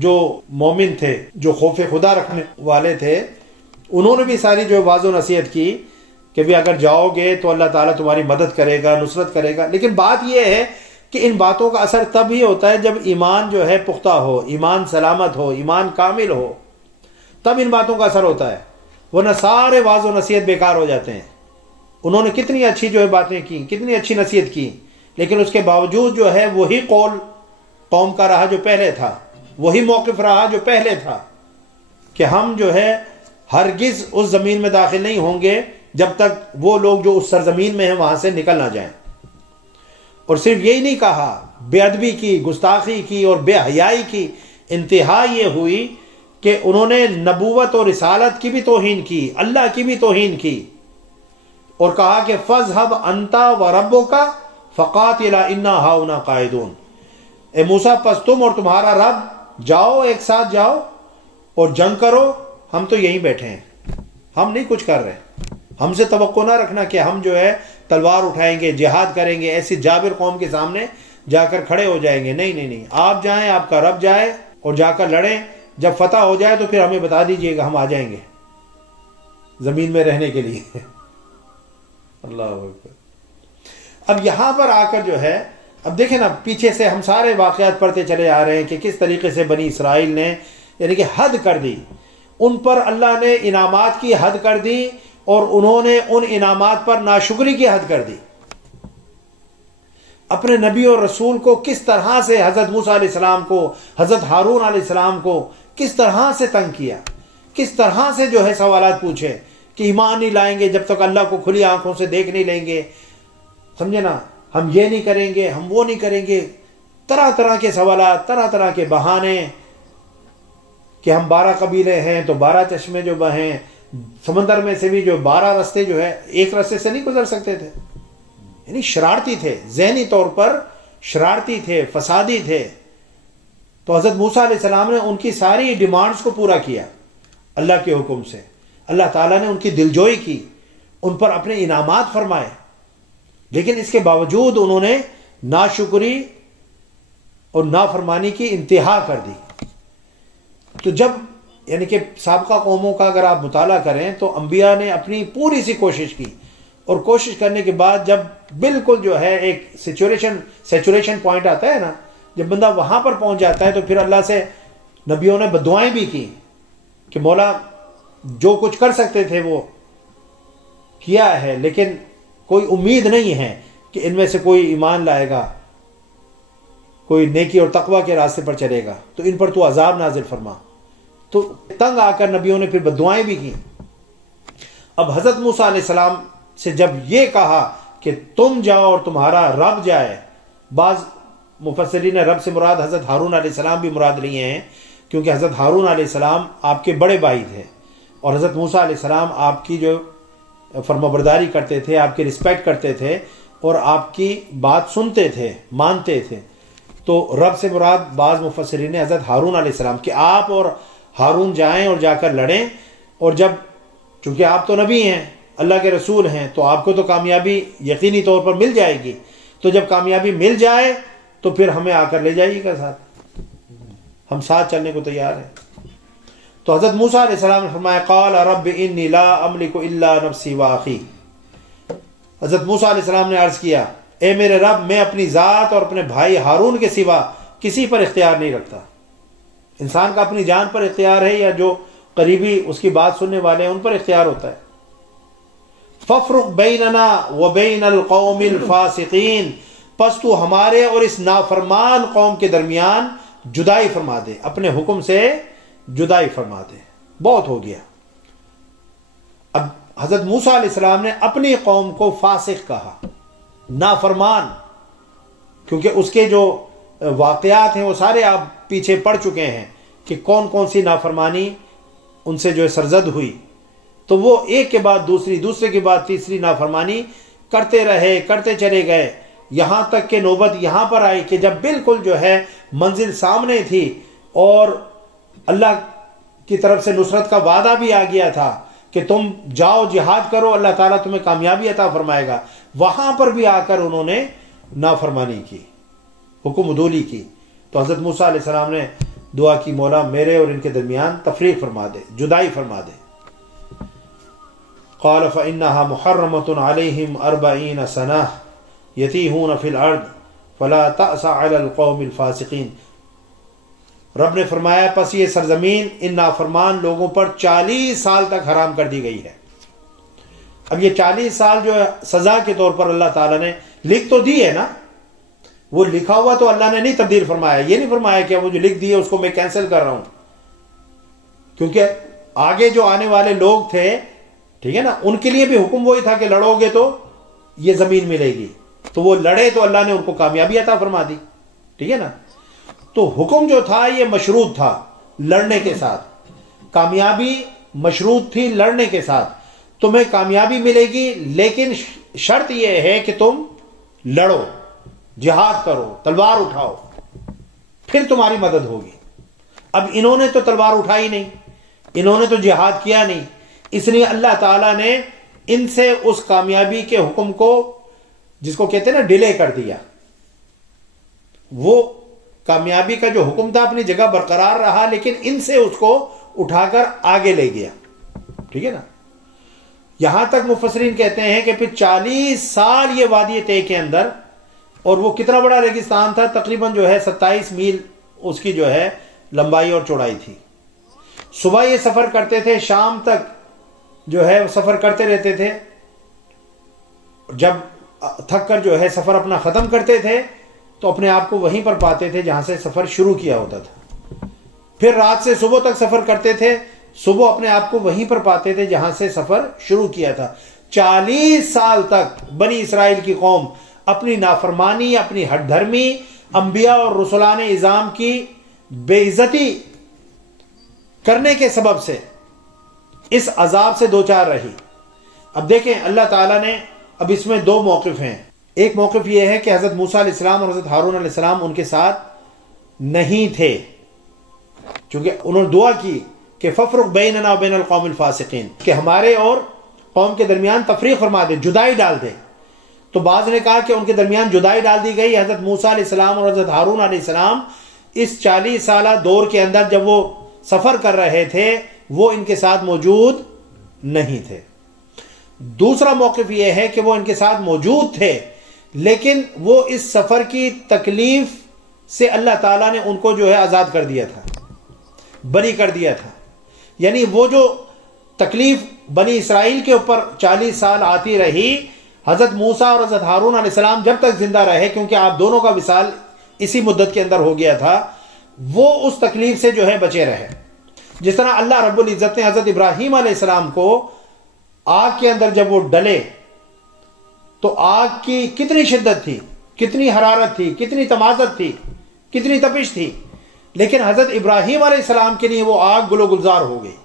جو مومن تھے جو خوف خدا رکھنے والے تھے انہوں نے بھی ساری جو واضح و نصیحت کی کہ بھی اگر جاؤ گے تو اللہ تعالیٰ تمہاری مدد کرے گا، نصرت کرے گا. لیکن بات یہ ہے کہ ان باتوں کا اثر تب ہی ہوتا ہے جب ایمان جو ہے پختہ ہو، ایمان سلامت ہو، ایمان کامل ہو، تب ان باتوں کا اثر ہوتا ہے، ورنہ سارے واضح و نصیحت بیکار ہو جاتے ہیں. انہوں نے کتنی اچھی جو ہے باتیں کی، کتنی اچھی نصیحت کی، لیکن اس کے باوجود جو ہے وہی قول قوم کا رہا جو پہلے تھا، وہی موقف رہا جو پہلے تھا کہ ہم جو ہے ہرگز اس زمین میں داخل نہیں ہوں گے جب تک وہ لوگ جو اس سرزمین میں ہیں وہاں سے نکل نہ جائیں. اور صرف یہی نہیں کہا، بے ادبی کی، گستاخی کی اور بے حیائی کی انتہا یہ ہوئی کہ انہوں نے نبوت اور رسالت کی بھی توہین کی، اللہ کی بھی توہین کی، اور کہا کہ فَاذْهَبْ أَنْتَ وَرَبُّكَ فَقَاتِلَا إِنَّا هَاهُنَا قَاعِدُونَ، اے موسیٰ پس تم اور تمہارا رب جاؤ، ایک ساتھ جاؤ اور جنگ کرو، ہم تو یہیں بیٹھے ہیں، ہم نہیں کچھ کر رہے. ہم سے توقع نہ رکھنا کہ ہم جو ہے تلوار اٹھائیں گے، جہاد کریں گے، ایسی جابر قوم کے سامنے جا کر کھڑے ہو جائیں گے. نہیں نہیں نہیں، آپ جائیں، آپ کا رب جائے اور جا کر لڑیں، جب فتح ہو جائے تو پھر ہمیں بتا دیجئے گا، ہم آ جائیں گے زمین میں رہنے کے لیے. اللہ اکبر. اب یہاں پر آ کر جو ہے اب دیکھیں نا پیچھے سے ہم سارے واقعات پڑھتے چلے آ رہے ہیں کہ کس طریقے سے بنی اسرائیل نے یعنی کہ حد کر دی، ان پر اللہ نے انعامات کی حد کر دی اور انہوں نے ان انعامات پر ناشکری کی حد کر دی. اپنے نبی اور رسول کو کس طرح سے حضرت موسیٰ علیہ السلام کو، حضرت ہارون علیہ السلام کو کس طرح سے تنگ کیا، کس طرح سے جو ہے سوالات پوچھے کہ ایمان نہیں لائیں گے جب تک اللہ کو کھلی آنکھوں سے دیکھ نہیں لیں گے، سمجھے نا، ہم یہ نہیں کریں گے، ہم وہ نہیں کریں گے، طرح طرح کے سوالات، طرح طرح کے بہانے کہ ہم 12 قبیلے ہیں تو 12 چشمے جو بہیں، سمندر میں سے بھی جو 12 رستے جو ہے ایک رستے سے نہیں گزر سکتے تھے. یعنی شرارتی تھے، ذہنی طور پر شرارتی تھے، فسادی تھے. تو حضرت موسیٰ علیہ السلام نے ان کی ساری ڈیمانڈز کو پورا کیا اللہ کے حکم سے. اللہ تعالیٰ نے ان کی دلجوئی کی، ان پر اپنے انعامات فرمائے، لیکن اس کے باوجود انہوں نے ناشکری اور نافرمانی کی انتہا کر دی. تو جب یعنی کہ سابقہ قوموں کا اگر آپ مطالعہ کریں تو انبیاء نے اپنی پوری سی کوشش کی، اور کوشش کرنے کے بعد جب بالکل جو ہے ایک سیچوریشن پوائنٹ آتا ہے نا، جب بندہ وہاں پر پہنچ جاتا ہے تو پھر اللہ سے نبیوں نے بددعائیں بھی کی کہ مولا جو کچھ کر سکتے تھے وہ کیا ہے، لیکن کوئی امید نہیں ہے کہ ان میں سے کوئی ایمان لائے گا، کوئی نیکی اور تقوی کے راستے پر چلے گا، تو ان پر تو عذاب نازل فرما. تو تنگ آ کر نبیوں نے پھر بددعائیں بھی کی. اب حضرت موسیٰ علیہ السلام سے جب یہ کہا کہ تم جاؤ اور تمہارا رب جائے، بعض مفسرین نے رب سے مراد حضرت ہارون علیہ السلام بھی مراد لیے ہیں، کیونکہ حضرت ہارون علیہ السلام آپ کے بڑے بھائی تھے اور حضرت موسیٰ علیہ السلام آپ کی جو فرمانبرداری کرتے تھے، آپ کی رسپیکٹ کرتے تھے اور آپ کی بات سنتے تھے، مانتے تھے. تو رب سے مراد بعض مفسرین نے حضرت ہارون علیہ السلام کہ آپ اور ہارون جائیں اور جا کر لڑیں، اور جب چونکہ آپ تو نبی ہیں، اللہ کے رسول ہیں، تو آپ کو تو کامیابی یقینی طور پر مل جائے گی. تو جب کامیابی مل جائے تو پھر ہمیں آ کر لے جائیے گا ساتھ، ہم ساتھ چلنے کو تیار ہیں. تو حضرت موسیٰ علیہ السلام نے فرمایا قال رب انی لا املک الا نفسی واخی. حضرت موسیٰ علیہ السلام نے عرض کیا اے میرے رب، میں اپنی ذات اور اپنے بھائی ہارون کے سوا کسی پر اختیار نہیں رکھتا. انسان کا اپنی جان پر اختیار ہے یا جو قریبی اس کی بات سننے والے ہیں ان پر اختیار ہوتا ہے. فَافْرُقْ بَيْنَنَا وَبَيْنَ الْقَوْمِ الْفَاسِقِينَ، پس تو ہمارے اور اس نافرمان قوم کے درمیان جدائی فرما دے، اپنے حکم سے جدائی فرما دے. بہت ہو گیا. اب حضرت موسیٰ علیہ السلام نے اپنی قوم کو فاسق کہا، نافرمان، کیونکہ اس کے جو واقعات ہیں وہ سارے آپ پیچھے پڑ چکے ہیں کہ کون کون سی نافرمانی ان سے جو ہے سرزد ہوئی. تو وہ ایک کے بعد دوسری، دوسرے کے بعد تیسری نافرمانی کرتے رہے، کرتے چلے گئے، یہاں تک کہ نوبت یہاں پر آئی کہ جب بالکل جو ہے منزل سامنے تھی اور اللہ کی طرف سے نصرت کا وعدہ بھی آ گیا تھا کہ تم جاؤ جہاد کرو، اللہ تعالیٰ تمہیں کامیابی عطا فرمائے گا، وہاں پر بھی آ کر انہوں نے نافرمانی کی، حکم عدولی کی. تو حضرت موسیٰ علیہ السلام نے دعا کی مولا میرے اور ان کے درمیان تفریق فرما دے، جدائی فرما دے. قال فإنها محرمة عليهم 40 سنة يتيهون في الأرض فلا تأس على القوم الفاسقين. رب نے فرمایا پس یہ سرزمین ان نافرمان لوگوں پر 40 سال تک حرام کر دی گئی ہے. اب یہ 40 سال جو ہے سزا کے طور پر اللہ تعالیٰ نے لکھ تو دی ہے نا، وہ لکھا ہوا تو اللہ نے نہیں تبدیل فرمایا. یہ نہیں فرمایا کہ وہ جو لکھ دیے اس کو میں کینسل کر رہا ہوں، کیونکہ آگے جو آنے والے لوگ تھے، ٹھیک ہے نا، ان کے لیے بھی حکم وہی تھا کہ لڑو گے تو یہ زمین ملے گی. تو وہ لڑے تو اللہ نے ان کو کامیابی عطا فرما دی، ٹھیک ہے نا. تو حکم جو تھا یہ مشروط تھا لڑنے کے ساتھ، کامیابی مشروط تھی لڑنے کے ساتھ. تمہیں کامیابی ملے گی لیکن شرط یہ ہے کہ تم لڑو، جہاد کرو، تلوار اٹھاؤ، پھر تمہاری مدد ہوگی. اب انہوں نے تو تلوار اٹھائی نہیں، انہوں نے تو جہاد کیا نہیں، اس لیے اللہ تعالیٰ نے ان سے اس کامیابی کے حکم کو، جس کو کہتے ہیں نا ڈیلے کر دیا. وہ کامیابی کا جو حکم تھا اپنی جگہ برقرار رہا، لیکن ان سے اس کو اٹھا کر آگے لے گیا، ٹھیک ہے نا. یہاں تک مفسرین کہتے ہیں کہ پھر 40 سال یہ وادی طے کے اندر، اور وہ کتنا بڑا ریگستان تھا، تقریباً جو ہے 27 میل اس کی جو ہے لمبائی اور چوڑائی تھی. صبح یہ سفر کرتے تھے، شام تک جو ہے سفر کرتے رہتے تھے. جب تھک کر جو ہے سفر اپنا ختم کرتے تھے تو اپنے آپ کو وہیں پر پاتے تھے جہاں سے سفر شروع کیا ہوتا تھا. پھر رات سے صبح تک سفر کرتے تھے، صبح اپنے آپ کو وہیں پر پاتے تھے جہاں سے سفر شروع کیا تھا. 40 سال تک بنی اسرائیل کی قوم اپنی نافرمانی، اپنی ہٹ دھرمی، انبیاء اور رسولان اعظام کی بے عزتی کرنے کے سبب سے اس عذاب سے دوچار رہی. اب دیکھیں اللہ تعالیٰ نے اب اس میں 2 موقف ہیں. ایک موقف یہ ہے کہ حضرت موسیٰ علیہ السلام اور حضرت ہارون علیہ السلام ان کے ساتھ نہیں تھے، چونکہ انہوں نے دعا کی کہ فَفْرُقْ بَيْنَنَا وَبَيْنَ الْقَوْمِ الْفَاسِقِينَ، کہ ہمارے اور قوم کے درمیان تفریق فرما دے، جدائی ڈال دے. تو بعض نے کہا کہ ان کے درمیان جدائی ڈال دی گئی. حضرت موسیٰ علیہ السلام اور حضرت ہارون علیہ السلام اس 40 سالہ دور کے اندر جب وہ سفر کر رہے تھے وہ ان کے ساتھ موجود نہیں تھے. دوسرا موقف یہ ہے کہ وہ ان کے ساتھ موجود تھے، لیکن وہ اس سفر کی تکلیف سے اللہ تعالیٰ نے ان کو جو ہے آزاد کر دیا تھا، بری کر دیا تھا. یعنی وہ جو تکلیف بنی اسرائیل کے اوپر 40 سال آتی رہی، حضرت موسیٰ اور حضرت ہارون علیہ السلام جب تک زندہ رہے، کیونکہ آپ دونوں کا وصال اسی مدت کے اندر ہو گیا تھا، وہ اس تکلیف سے جو ہے بچے رہے. جس طرح اللہ رب العزت نے حضرت ابراہیم علیہ السلام کو آگ کے اندر جب وہ ڈلے تو آگ کی کتنی شدت تھی، کتنی حرارت تھی، کتنی تمازت تھی، کتنی تپش تھی، لیکن حضرت ابراہیم علیہ السلام کے لیے وہ آگ گل و گلزار ہو گئی.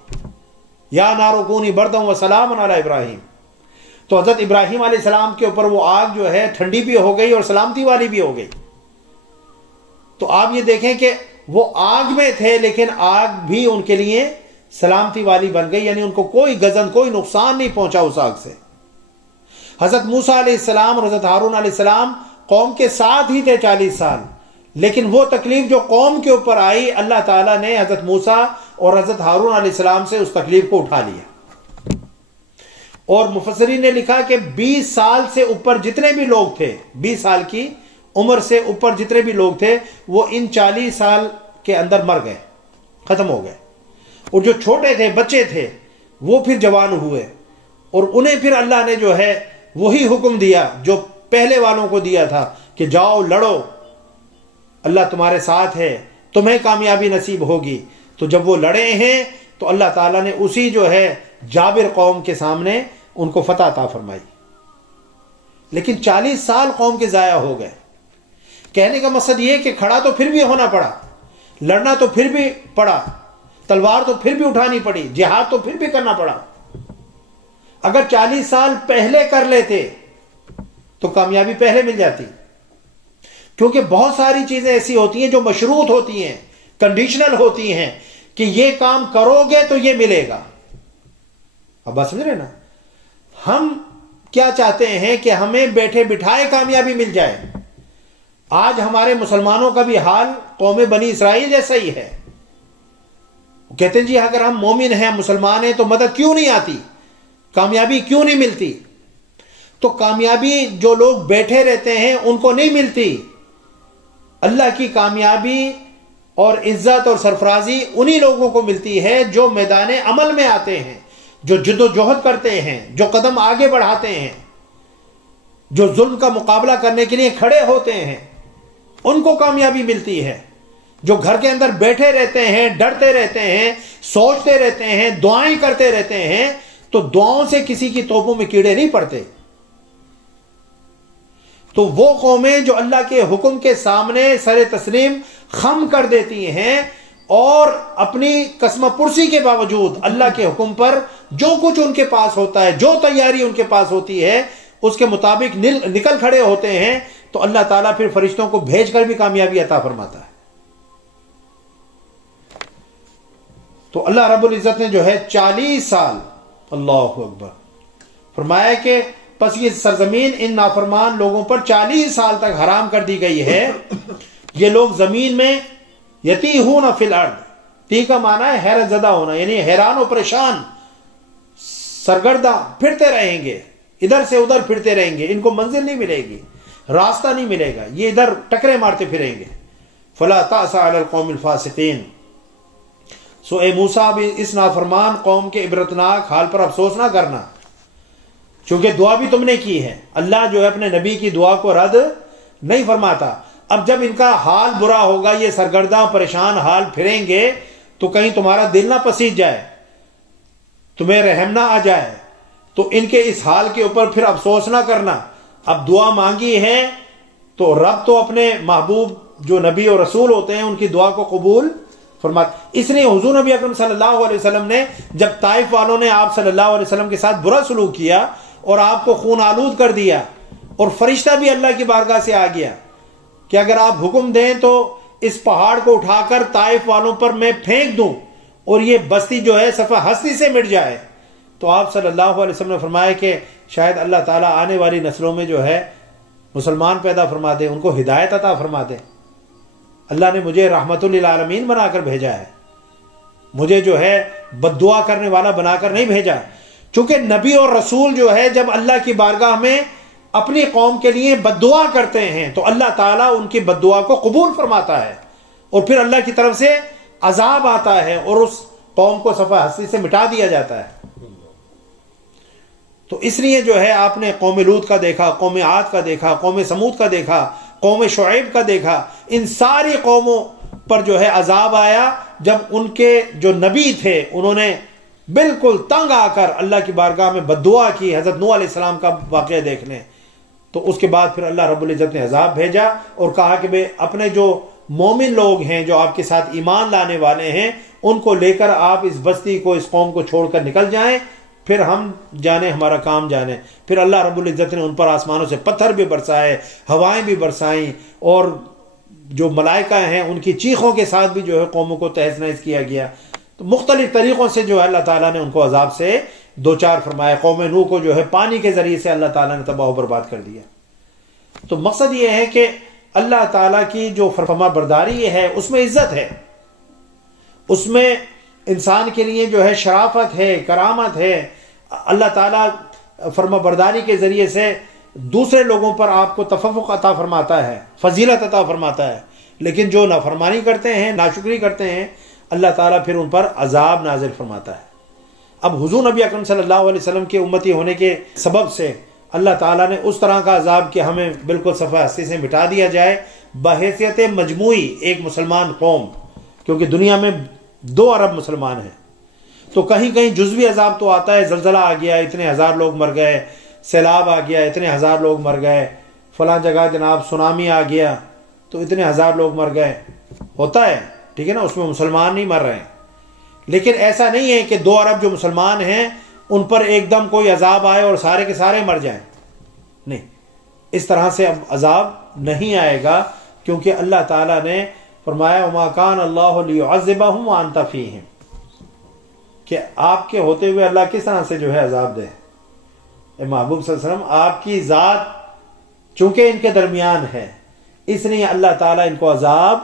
یا نار کونی بردًا وسلاما علی ابراہیم. تو حضرت ابراہیم علیہ السلام کے اوپر وہ آگ جو ہے ٹھنڈی بھی ہو گئی اور سلامتی والی بھی ہو گئی. تو آپ یہ دیکھیں کہ وہ آگ میں تھے لیکن آگ بھی ان کے لیے سلامتی والی بن گئی، یعنی ان کو کوئی غضن، کوئی نقصان نہیں پہنچا اس آگ سے. حضرت موسیٰ علیہ السلام اور حضرت ہارون علیہ السلام قوم کے ساتھ ہی تھے 40 سال، لیکن وہ تکلیف جو قوم کے اوپر آئی، اللہ تعالیٰ نے حضرت موسیٰ اور حضرت ہارون علیہ السلام سے اس تکلیف کو اٹھا لیا. اور مفسرین نے لکھا کہ 20 سال سے اوپر جتنے بھی لوگ تھے، 20 سال کی عمر سے اوپر جتنے بھی لوگ تھے، وہ ان 40 سال کے اندر مر گئے، ختم ہو گئے. اور جو چھوٹے تھے، بچے تھے، وہ پھر جوان ہوئے، اور انہیں پھر اللہ نے جو ہے وہی حکم دیا جو پہلے والوں کو دیا تھا کہ جاؤ لڑو، اللہ تمہارے ساتھ ہے، تمہیں کامیابی نصیب ہوگی. تو جب وہ لڑے ہیں تو اللہ تعالیٰ نے اسی جو ہے جابر قوم کے سامنے ان کو فتح عطا فرمائی. لیکن 40 سال قوم کے ضائع ہو گئے. کہنے کا مقصد یہ کہ کھڑا تو پھر بھی ہونا پڑا، لڑنا تو پھر بھی پڑا، تلوار تو پھر بھی اٹھانی پڑی، جہاد تو پھر بھی کرنا پڑا. اگر 40 سال پہلے کر لیتے تو کامیابی پہلے مل جاتی. کیونکہ بہت ساری چیزیں ایسی ہوتی ہیں جو مشروط ہوتی ہیں، کنڈیشنل ہوتی ہیں کہ یہ کام کرو گے تو یہ ملے گا. اب بات سمجھ رہے نا؟ ہم کیا چاہتے ہیں کہ ہمیں بیٹھے بٹھائے کامیابی مل جائے. آج ہمارے مسلمانوں کا بھی حال قوم بنی اسرائیل جیسا ہی ہے. کہتے ہیں جی اگر ہم مومن ہیں، مسلمان ہیں، تو مدد کیوں نہیں آتی، کامیابی کیوں نہیں ملتی؟ تو کامیابی جو لوگ بیٹھے رہتے ہیں ان کو نہیں ملتی. اللہ کی کامیابی اور عزت اور سرفرازی انہی لوگوں کو ملتی ہے جو میدان عمل میں آتے ہیں، جو جد و جہد کرتے ہیں، جو قدم آگے بڑھاتے ہیں، جو ظلم کا مقابلہ کرنے کے لیے کھڑے ہوتے ہیں، ان کو کامیابی ملتی ہے. جو گھر کے اندر بیٹھے رہتے ہیں، ڈرتے رہتے ہیں، سوچتے رہتے ہیں، دعائیں کرتے رہتے ہیں، تو دعاؤں سے کسی کی توپوں میں کیڑے نہیں پڑتے. تو وہ قومیں جو اللہ کے حکم کے سامنے سر تسلیم خم کر دیتی ہیں اور اپنی قسم پرسی کے باوجود اللہ کے حکم پر جو کچھ ان کے پاس ہوتا ہے، جو تیاری ان کے پاس ہوتی ہے، اس کے مطابق نکل کھڑے ہوتے ہیں، تو اللہ تعالیٰ پھر فرشتوں کو بھیج کر بھی کامیابی عطا فرماتا ہے. تو اللہ رب العزت نے جو ہے 40 سال، اللہ اکبر، فرمایا کہ پس یہ سرزمین ان نافرمان لوگوں پر 40 سال تک حرام کر دی گئی ہے. یہ لوگ زمین میں یتیہون فی الارض، تی کا معنی ہے حیرت زدہ ہونا، یعنی حیران و پریشان، سرگرداں پھرتے رہیں گے، ادھر سے ادھر پھرتے رہیں گے، ان کو منزل نہیں ملے گی، راستہ نہیں ملے گا، یہ ادھر ٹکرے مارتے پھریں گے. فلا تأس علی القوم الفاسقین. سو اے موسیٰ بھی اس نافرمان قوم کے عبرتناک حال پر افسوس نہ کرنا، چونکہ دعا بھی تم نے کی ہے. اللہ جو ہے اپنے نبی کی دعا کو رد نہیں فرماتا. اب جب ان کا حال برا ہوگا، یہ سرگرداں پریشان حال پھریں گے، تو کہیں تمہارا دل نہ پسیج جائے، تمہیں رحم نہ آ جائے، تو ان کے اس حال کے اوپر پھر افسوس نہ کرنا. اب دعا مانگی ہے تو رب تو اپنے محبوب جو نبی اور رسول ہوتے ہیں ان کی دعا کو قبول فرماتے. اس لیے حضور نبی اکرم صلی اللہ علیہ وسلم نے جب طائف والوں نے آپ صلی اللہ علیہ وسلم کے ساتھ برا سلوک کیا اور آپ کو خون آلود کر دیا، اور فرشتہ بھی اللہ کی بارگاہ سے آ گیا کہ اگر آپ حکم دیں تو اس پہاڑ کو اٹھا کر طائف والوں پر میں پھینک دوں اور یہ بستی جو ہے صفحہ ہستی سے مٹ جائے، تو آپ صلی اللہ علیہ وسلم نے فرمایا کہ شاید اللہ تعالیٰ آنے والی نسلوں میں جو ہے مسلمان پیدا فرما دے، ان کو ہدایت عطا فرما دے. اللہ نے مجھے رحمت للعالمین بنا کر بھیجا ہے، مجھے جو ہے بد دعا کرنے والا بنا کر نہیں بھیجا. چونکہ نبی اور رسول جو ہے جب اللہ کی بارگاہ میں اپنی قوم کے لیے بد دعا کرتے ہیں تو اللہ تعالیٰ ان کی بد دعا کو قبول فرماتا ہے، اور پھر اللہ کی طرف سے عذاب آتا ہے اور اس قوم کو صفحہ ہستی سے مٹا دیا جاتا ہے. تو اس لیے جو ہے آپ نے قوم لوط کا دیکھا، قوم عاد کا دیکھا، قوم سمود کا دیکھا، قوم شعیب کا دیکھا. ان ساری قوموں پر جو ہے عذاب آیا جب ان کے جو نبی تھے انہوں نے بالکل تنگ آ کر اللہ کی بارگاہ میں بد دعا کی. حضرت نوح علیہ السلام کا واقعہ دیکھ لیں. تو اس کے بعد پھر اللہ رب العزت نے عذاب بھیجا اور کہا کہ بھئی اپنے جو مومن لوگ ہیں جو آپ کے ساتھ ایمان لانے والے ہیں ان کو لے کر آپ اس بستی کو، اس قوم کو چھوڑ کر نکل جائیں، پھر ہم جانے ہمارا کام جانے. پھر اللہ رب العزت نے ان پر آسمانوں سے پتھر بھی برسائے، ہوائیں بھی برسائیں، اور جو ملائکہ ہیں ان کی چیخوں کے ساتھ بھی جو ہے قوموں کو تہس نہس کیا گیا. تو مختلف طریقوں سے جو ہے اللہ تعالیٰ نے ان کو عذاب سے دوچار فرمایا. قوم نوح کو جو ہے پانی کے ذریعے سے اللہ تعالیٰ نے تباہ و برباد کر دیا. تو مقصد یہ ہے کہ اللہ تعالیٰ کی جو فرما برداری ہے اس میں عزت ہے، اس میں انسان کے لیے جو ہے شرافت ہے، کرامت ہے. اللہ تعالیٰ فرما برداری کے ذریعے سے دوسرے لوگوں پر آپ کو تفوق عطا فرماتا ہے، فضیلت عطا فرماتا ہے. لیکن جو نافرمانی کرتے ہیں، ناشکری کرتے ہیں، اللہ تعالیٰ پھر ان پر عذاب نازل فرماتا ہے. اب حضور نبی اکرم صلی اللہ علیہ وسلم کے امتی ہونے کے سبب سے اللہ تعالیٰ نے اس طرح کا عذاب کہ ہمیں بالکل صفحہ ہستی سے مٹا دیا جائے بحیثیت مجموعی ایک مسلمان قوم، کیونکہ دنیا میں 2 ارب مسلمان ہیں. تو کہیں کہیں جزوی عذاب تو آتا ہے، زلزلہ آ گیا اتنے ہزار لوگ مر گئے، سیلاب آ گیا اتنے ہزار لوگ مر گئے، فلاں جگہ جناب سونامی آ گیا تو اتنے ہزار لوگ مر گئے، ہوتا ہے، ٹھیک ہے نا، اس میں مسلمان نہیں مر رہے ہیں. لیکن ایسا نہیں ہے کہ 2 ارب جو مسلمان ہیں ان پر ایک دم کوئی عذاب آئے اور سارے کے سارے مر جائیں. نہیں، اس طرح سے اب عذاب نہیں آئے گا، کیونکہ اللہ تعالیٰ نے فرمایا وما کان اللہ لیعذبہم وانت فیہم، کہ آپ کے ہوتے ہوئے اللہ کس طرح سے جو ہے عذاب دے. اے محبوب صلی اللہ علیہ وسلم، آپ کی ذات چونکہ ان کے درمیان ہے اس لیے اللہ تعالیٰ ان کو عذاب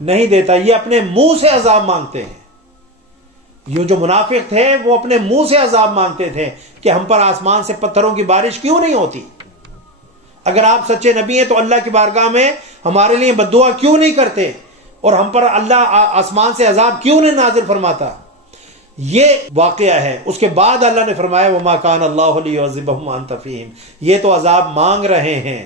نہیں دیتا. یہ اپنے منہ سے عذاب مانگتے ہیں. یہ جو منافق تھے وہ اپنے منہ سے عذاب مانگتے تھے کہ ہم پر آسمان سے پتھروں کی بارش کیوں نہیں ہوتی؟ اگر آپ سچے نبی ہیں تو اللہ کی بارگاہ میں ہمارے لیے بد دعا کیوں نہیں کرتے؟ اور ہم پر اللہ آسمان سے عذاب کیوں نہیں نازل فرماتا؟ یہ واقعہ ہے. اس کے بعد اللہ نے فرمایا وما کان اللہ لیعذبہم وانت فیہم. یہ تو عذاب مانگ رہے ہیں،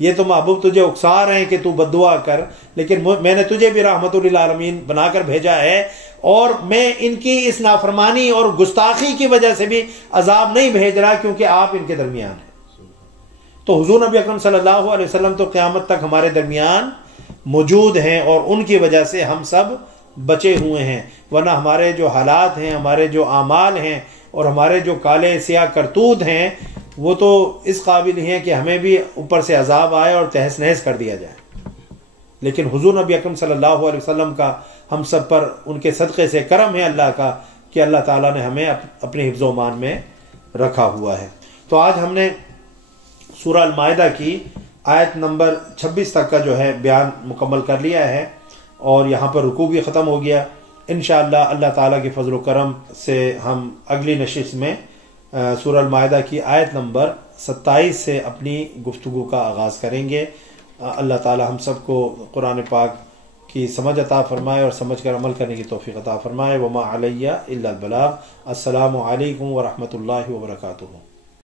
یہ تو محبوب تجھے اکسا رہے ہیں کہ تو بد دعا کر، لیکن میں نے تجھے بھی رحمت للعالمین بنا کر بھیجا ہے، اور میں ان کی اس نافرمانی اور گستاخی کی وجہ سے بھی عذاب نہیں بھیج رہا کیونکہ آپ ان کے درمیان ہیں. تو حضور نبی اکرم صلی اللہ علیہ وسلم تو قیامت تک ہمارے درمیان موجود ہیں، اور ان کی وجہ سے ہم سب بچے ہوئے ہیں. ورنہ ہمارے جو حالات ہیں، ہمارے جو اعمال ہیں، اور ہمارے جو کالے سیاہ کرتوت ہیں، وہ تو اس قابل ہیں کہ ہمیں بھی اوپر سے عذاب آئے اور تہس نہس کر دیا جائے. لیکن حضور نبی اکرم صلی اللہ علیہ وسلم کا ہم سب پر ان کے صدقے سے کرم ہے اللہ کا کہ اللہ تعالیٰ نے ہمیں اپنے حفظ و امان میں رکھا ہوا ہے. تو آج ہم نے سورہ المائدہ کی آیت نمبر 26 تک کا جو ہے بیان مکمل کر لیا ہے، اور یہاں پر رکوع بھی ختم ہو گیا. انشاءاللہ اللہ تعالیٰ کے فضل و کرم سے ہم اگلی نشست میں سورہ المائدہ کی آیت نمبر 27 سے اپنی گفتگو کا آغاز کریں گے۔ اللہ تعالی ہم سب کو قرآن پاک کی سمجھ عطا فرمائے اور سمجھ کر عمل کرنے کی توفیق عطا فرمائے۔ وما علیہ الا البلاغ۔ السلام علیکم ورحمۃ اللہ وبرکاتہ۔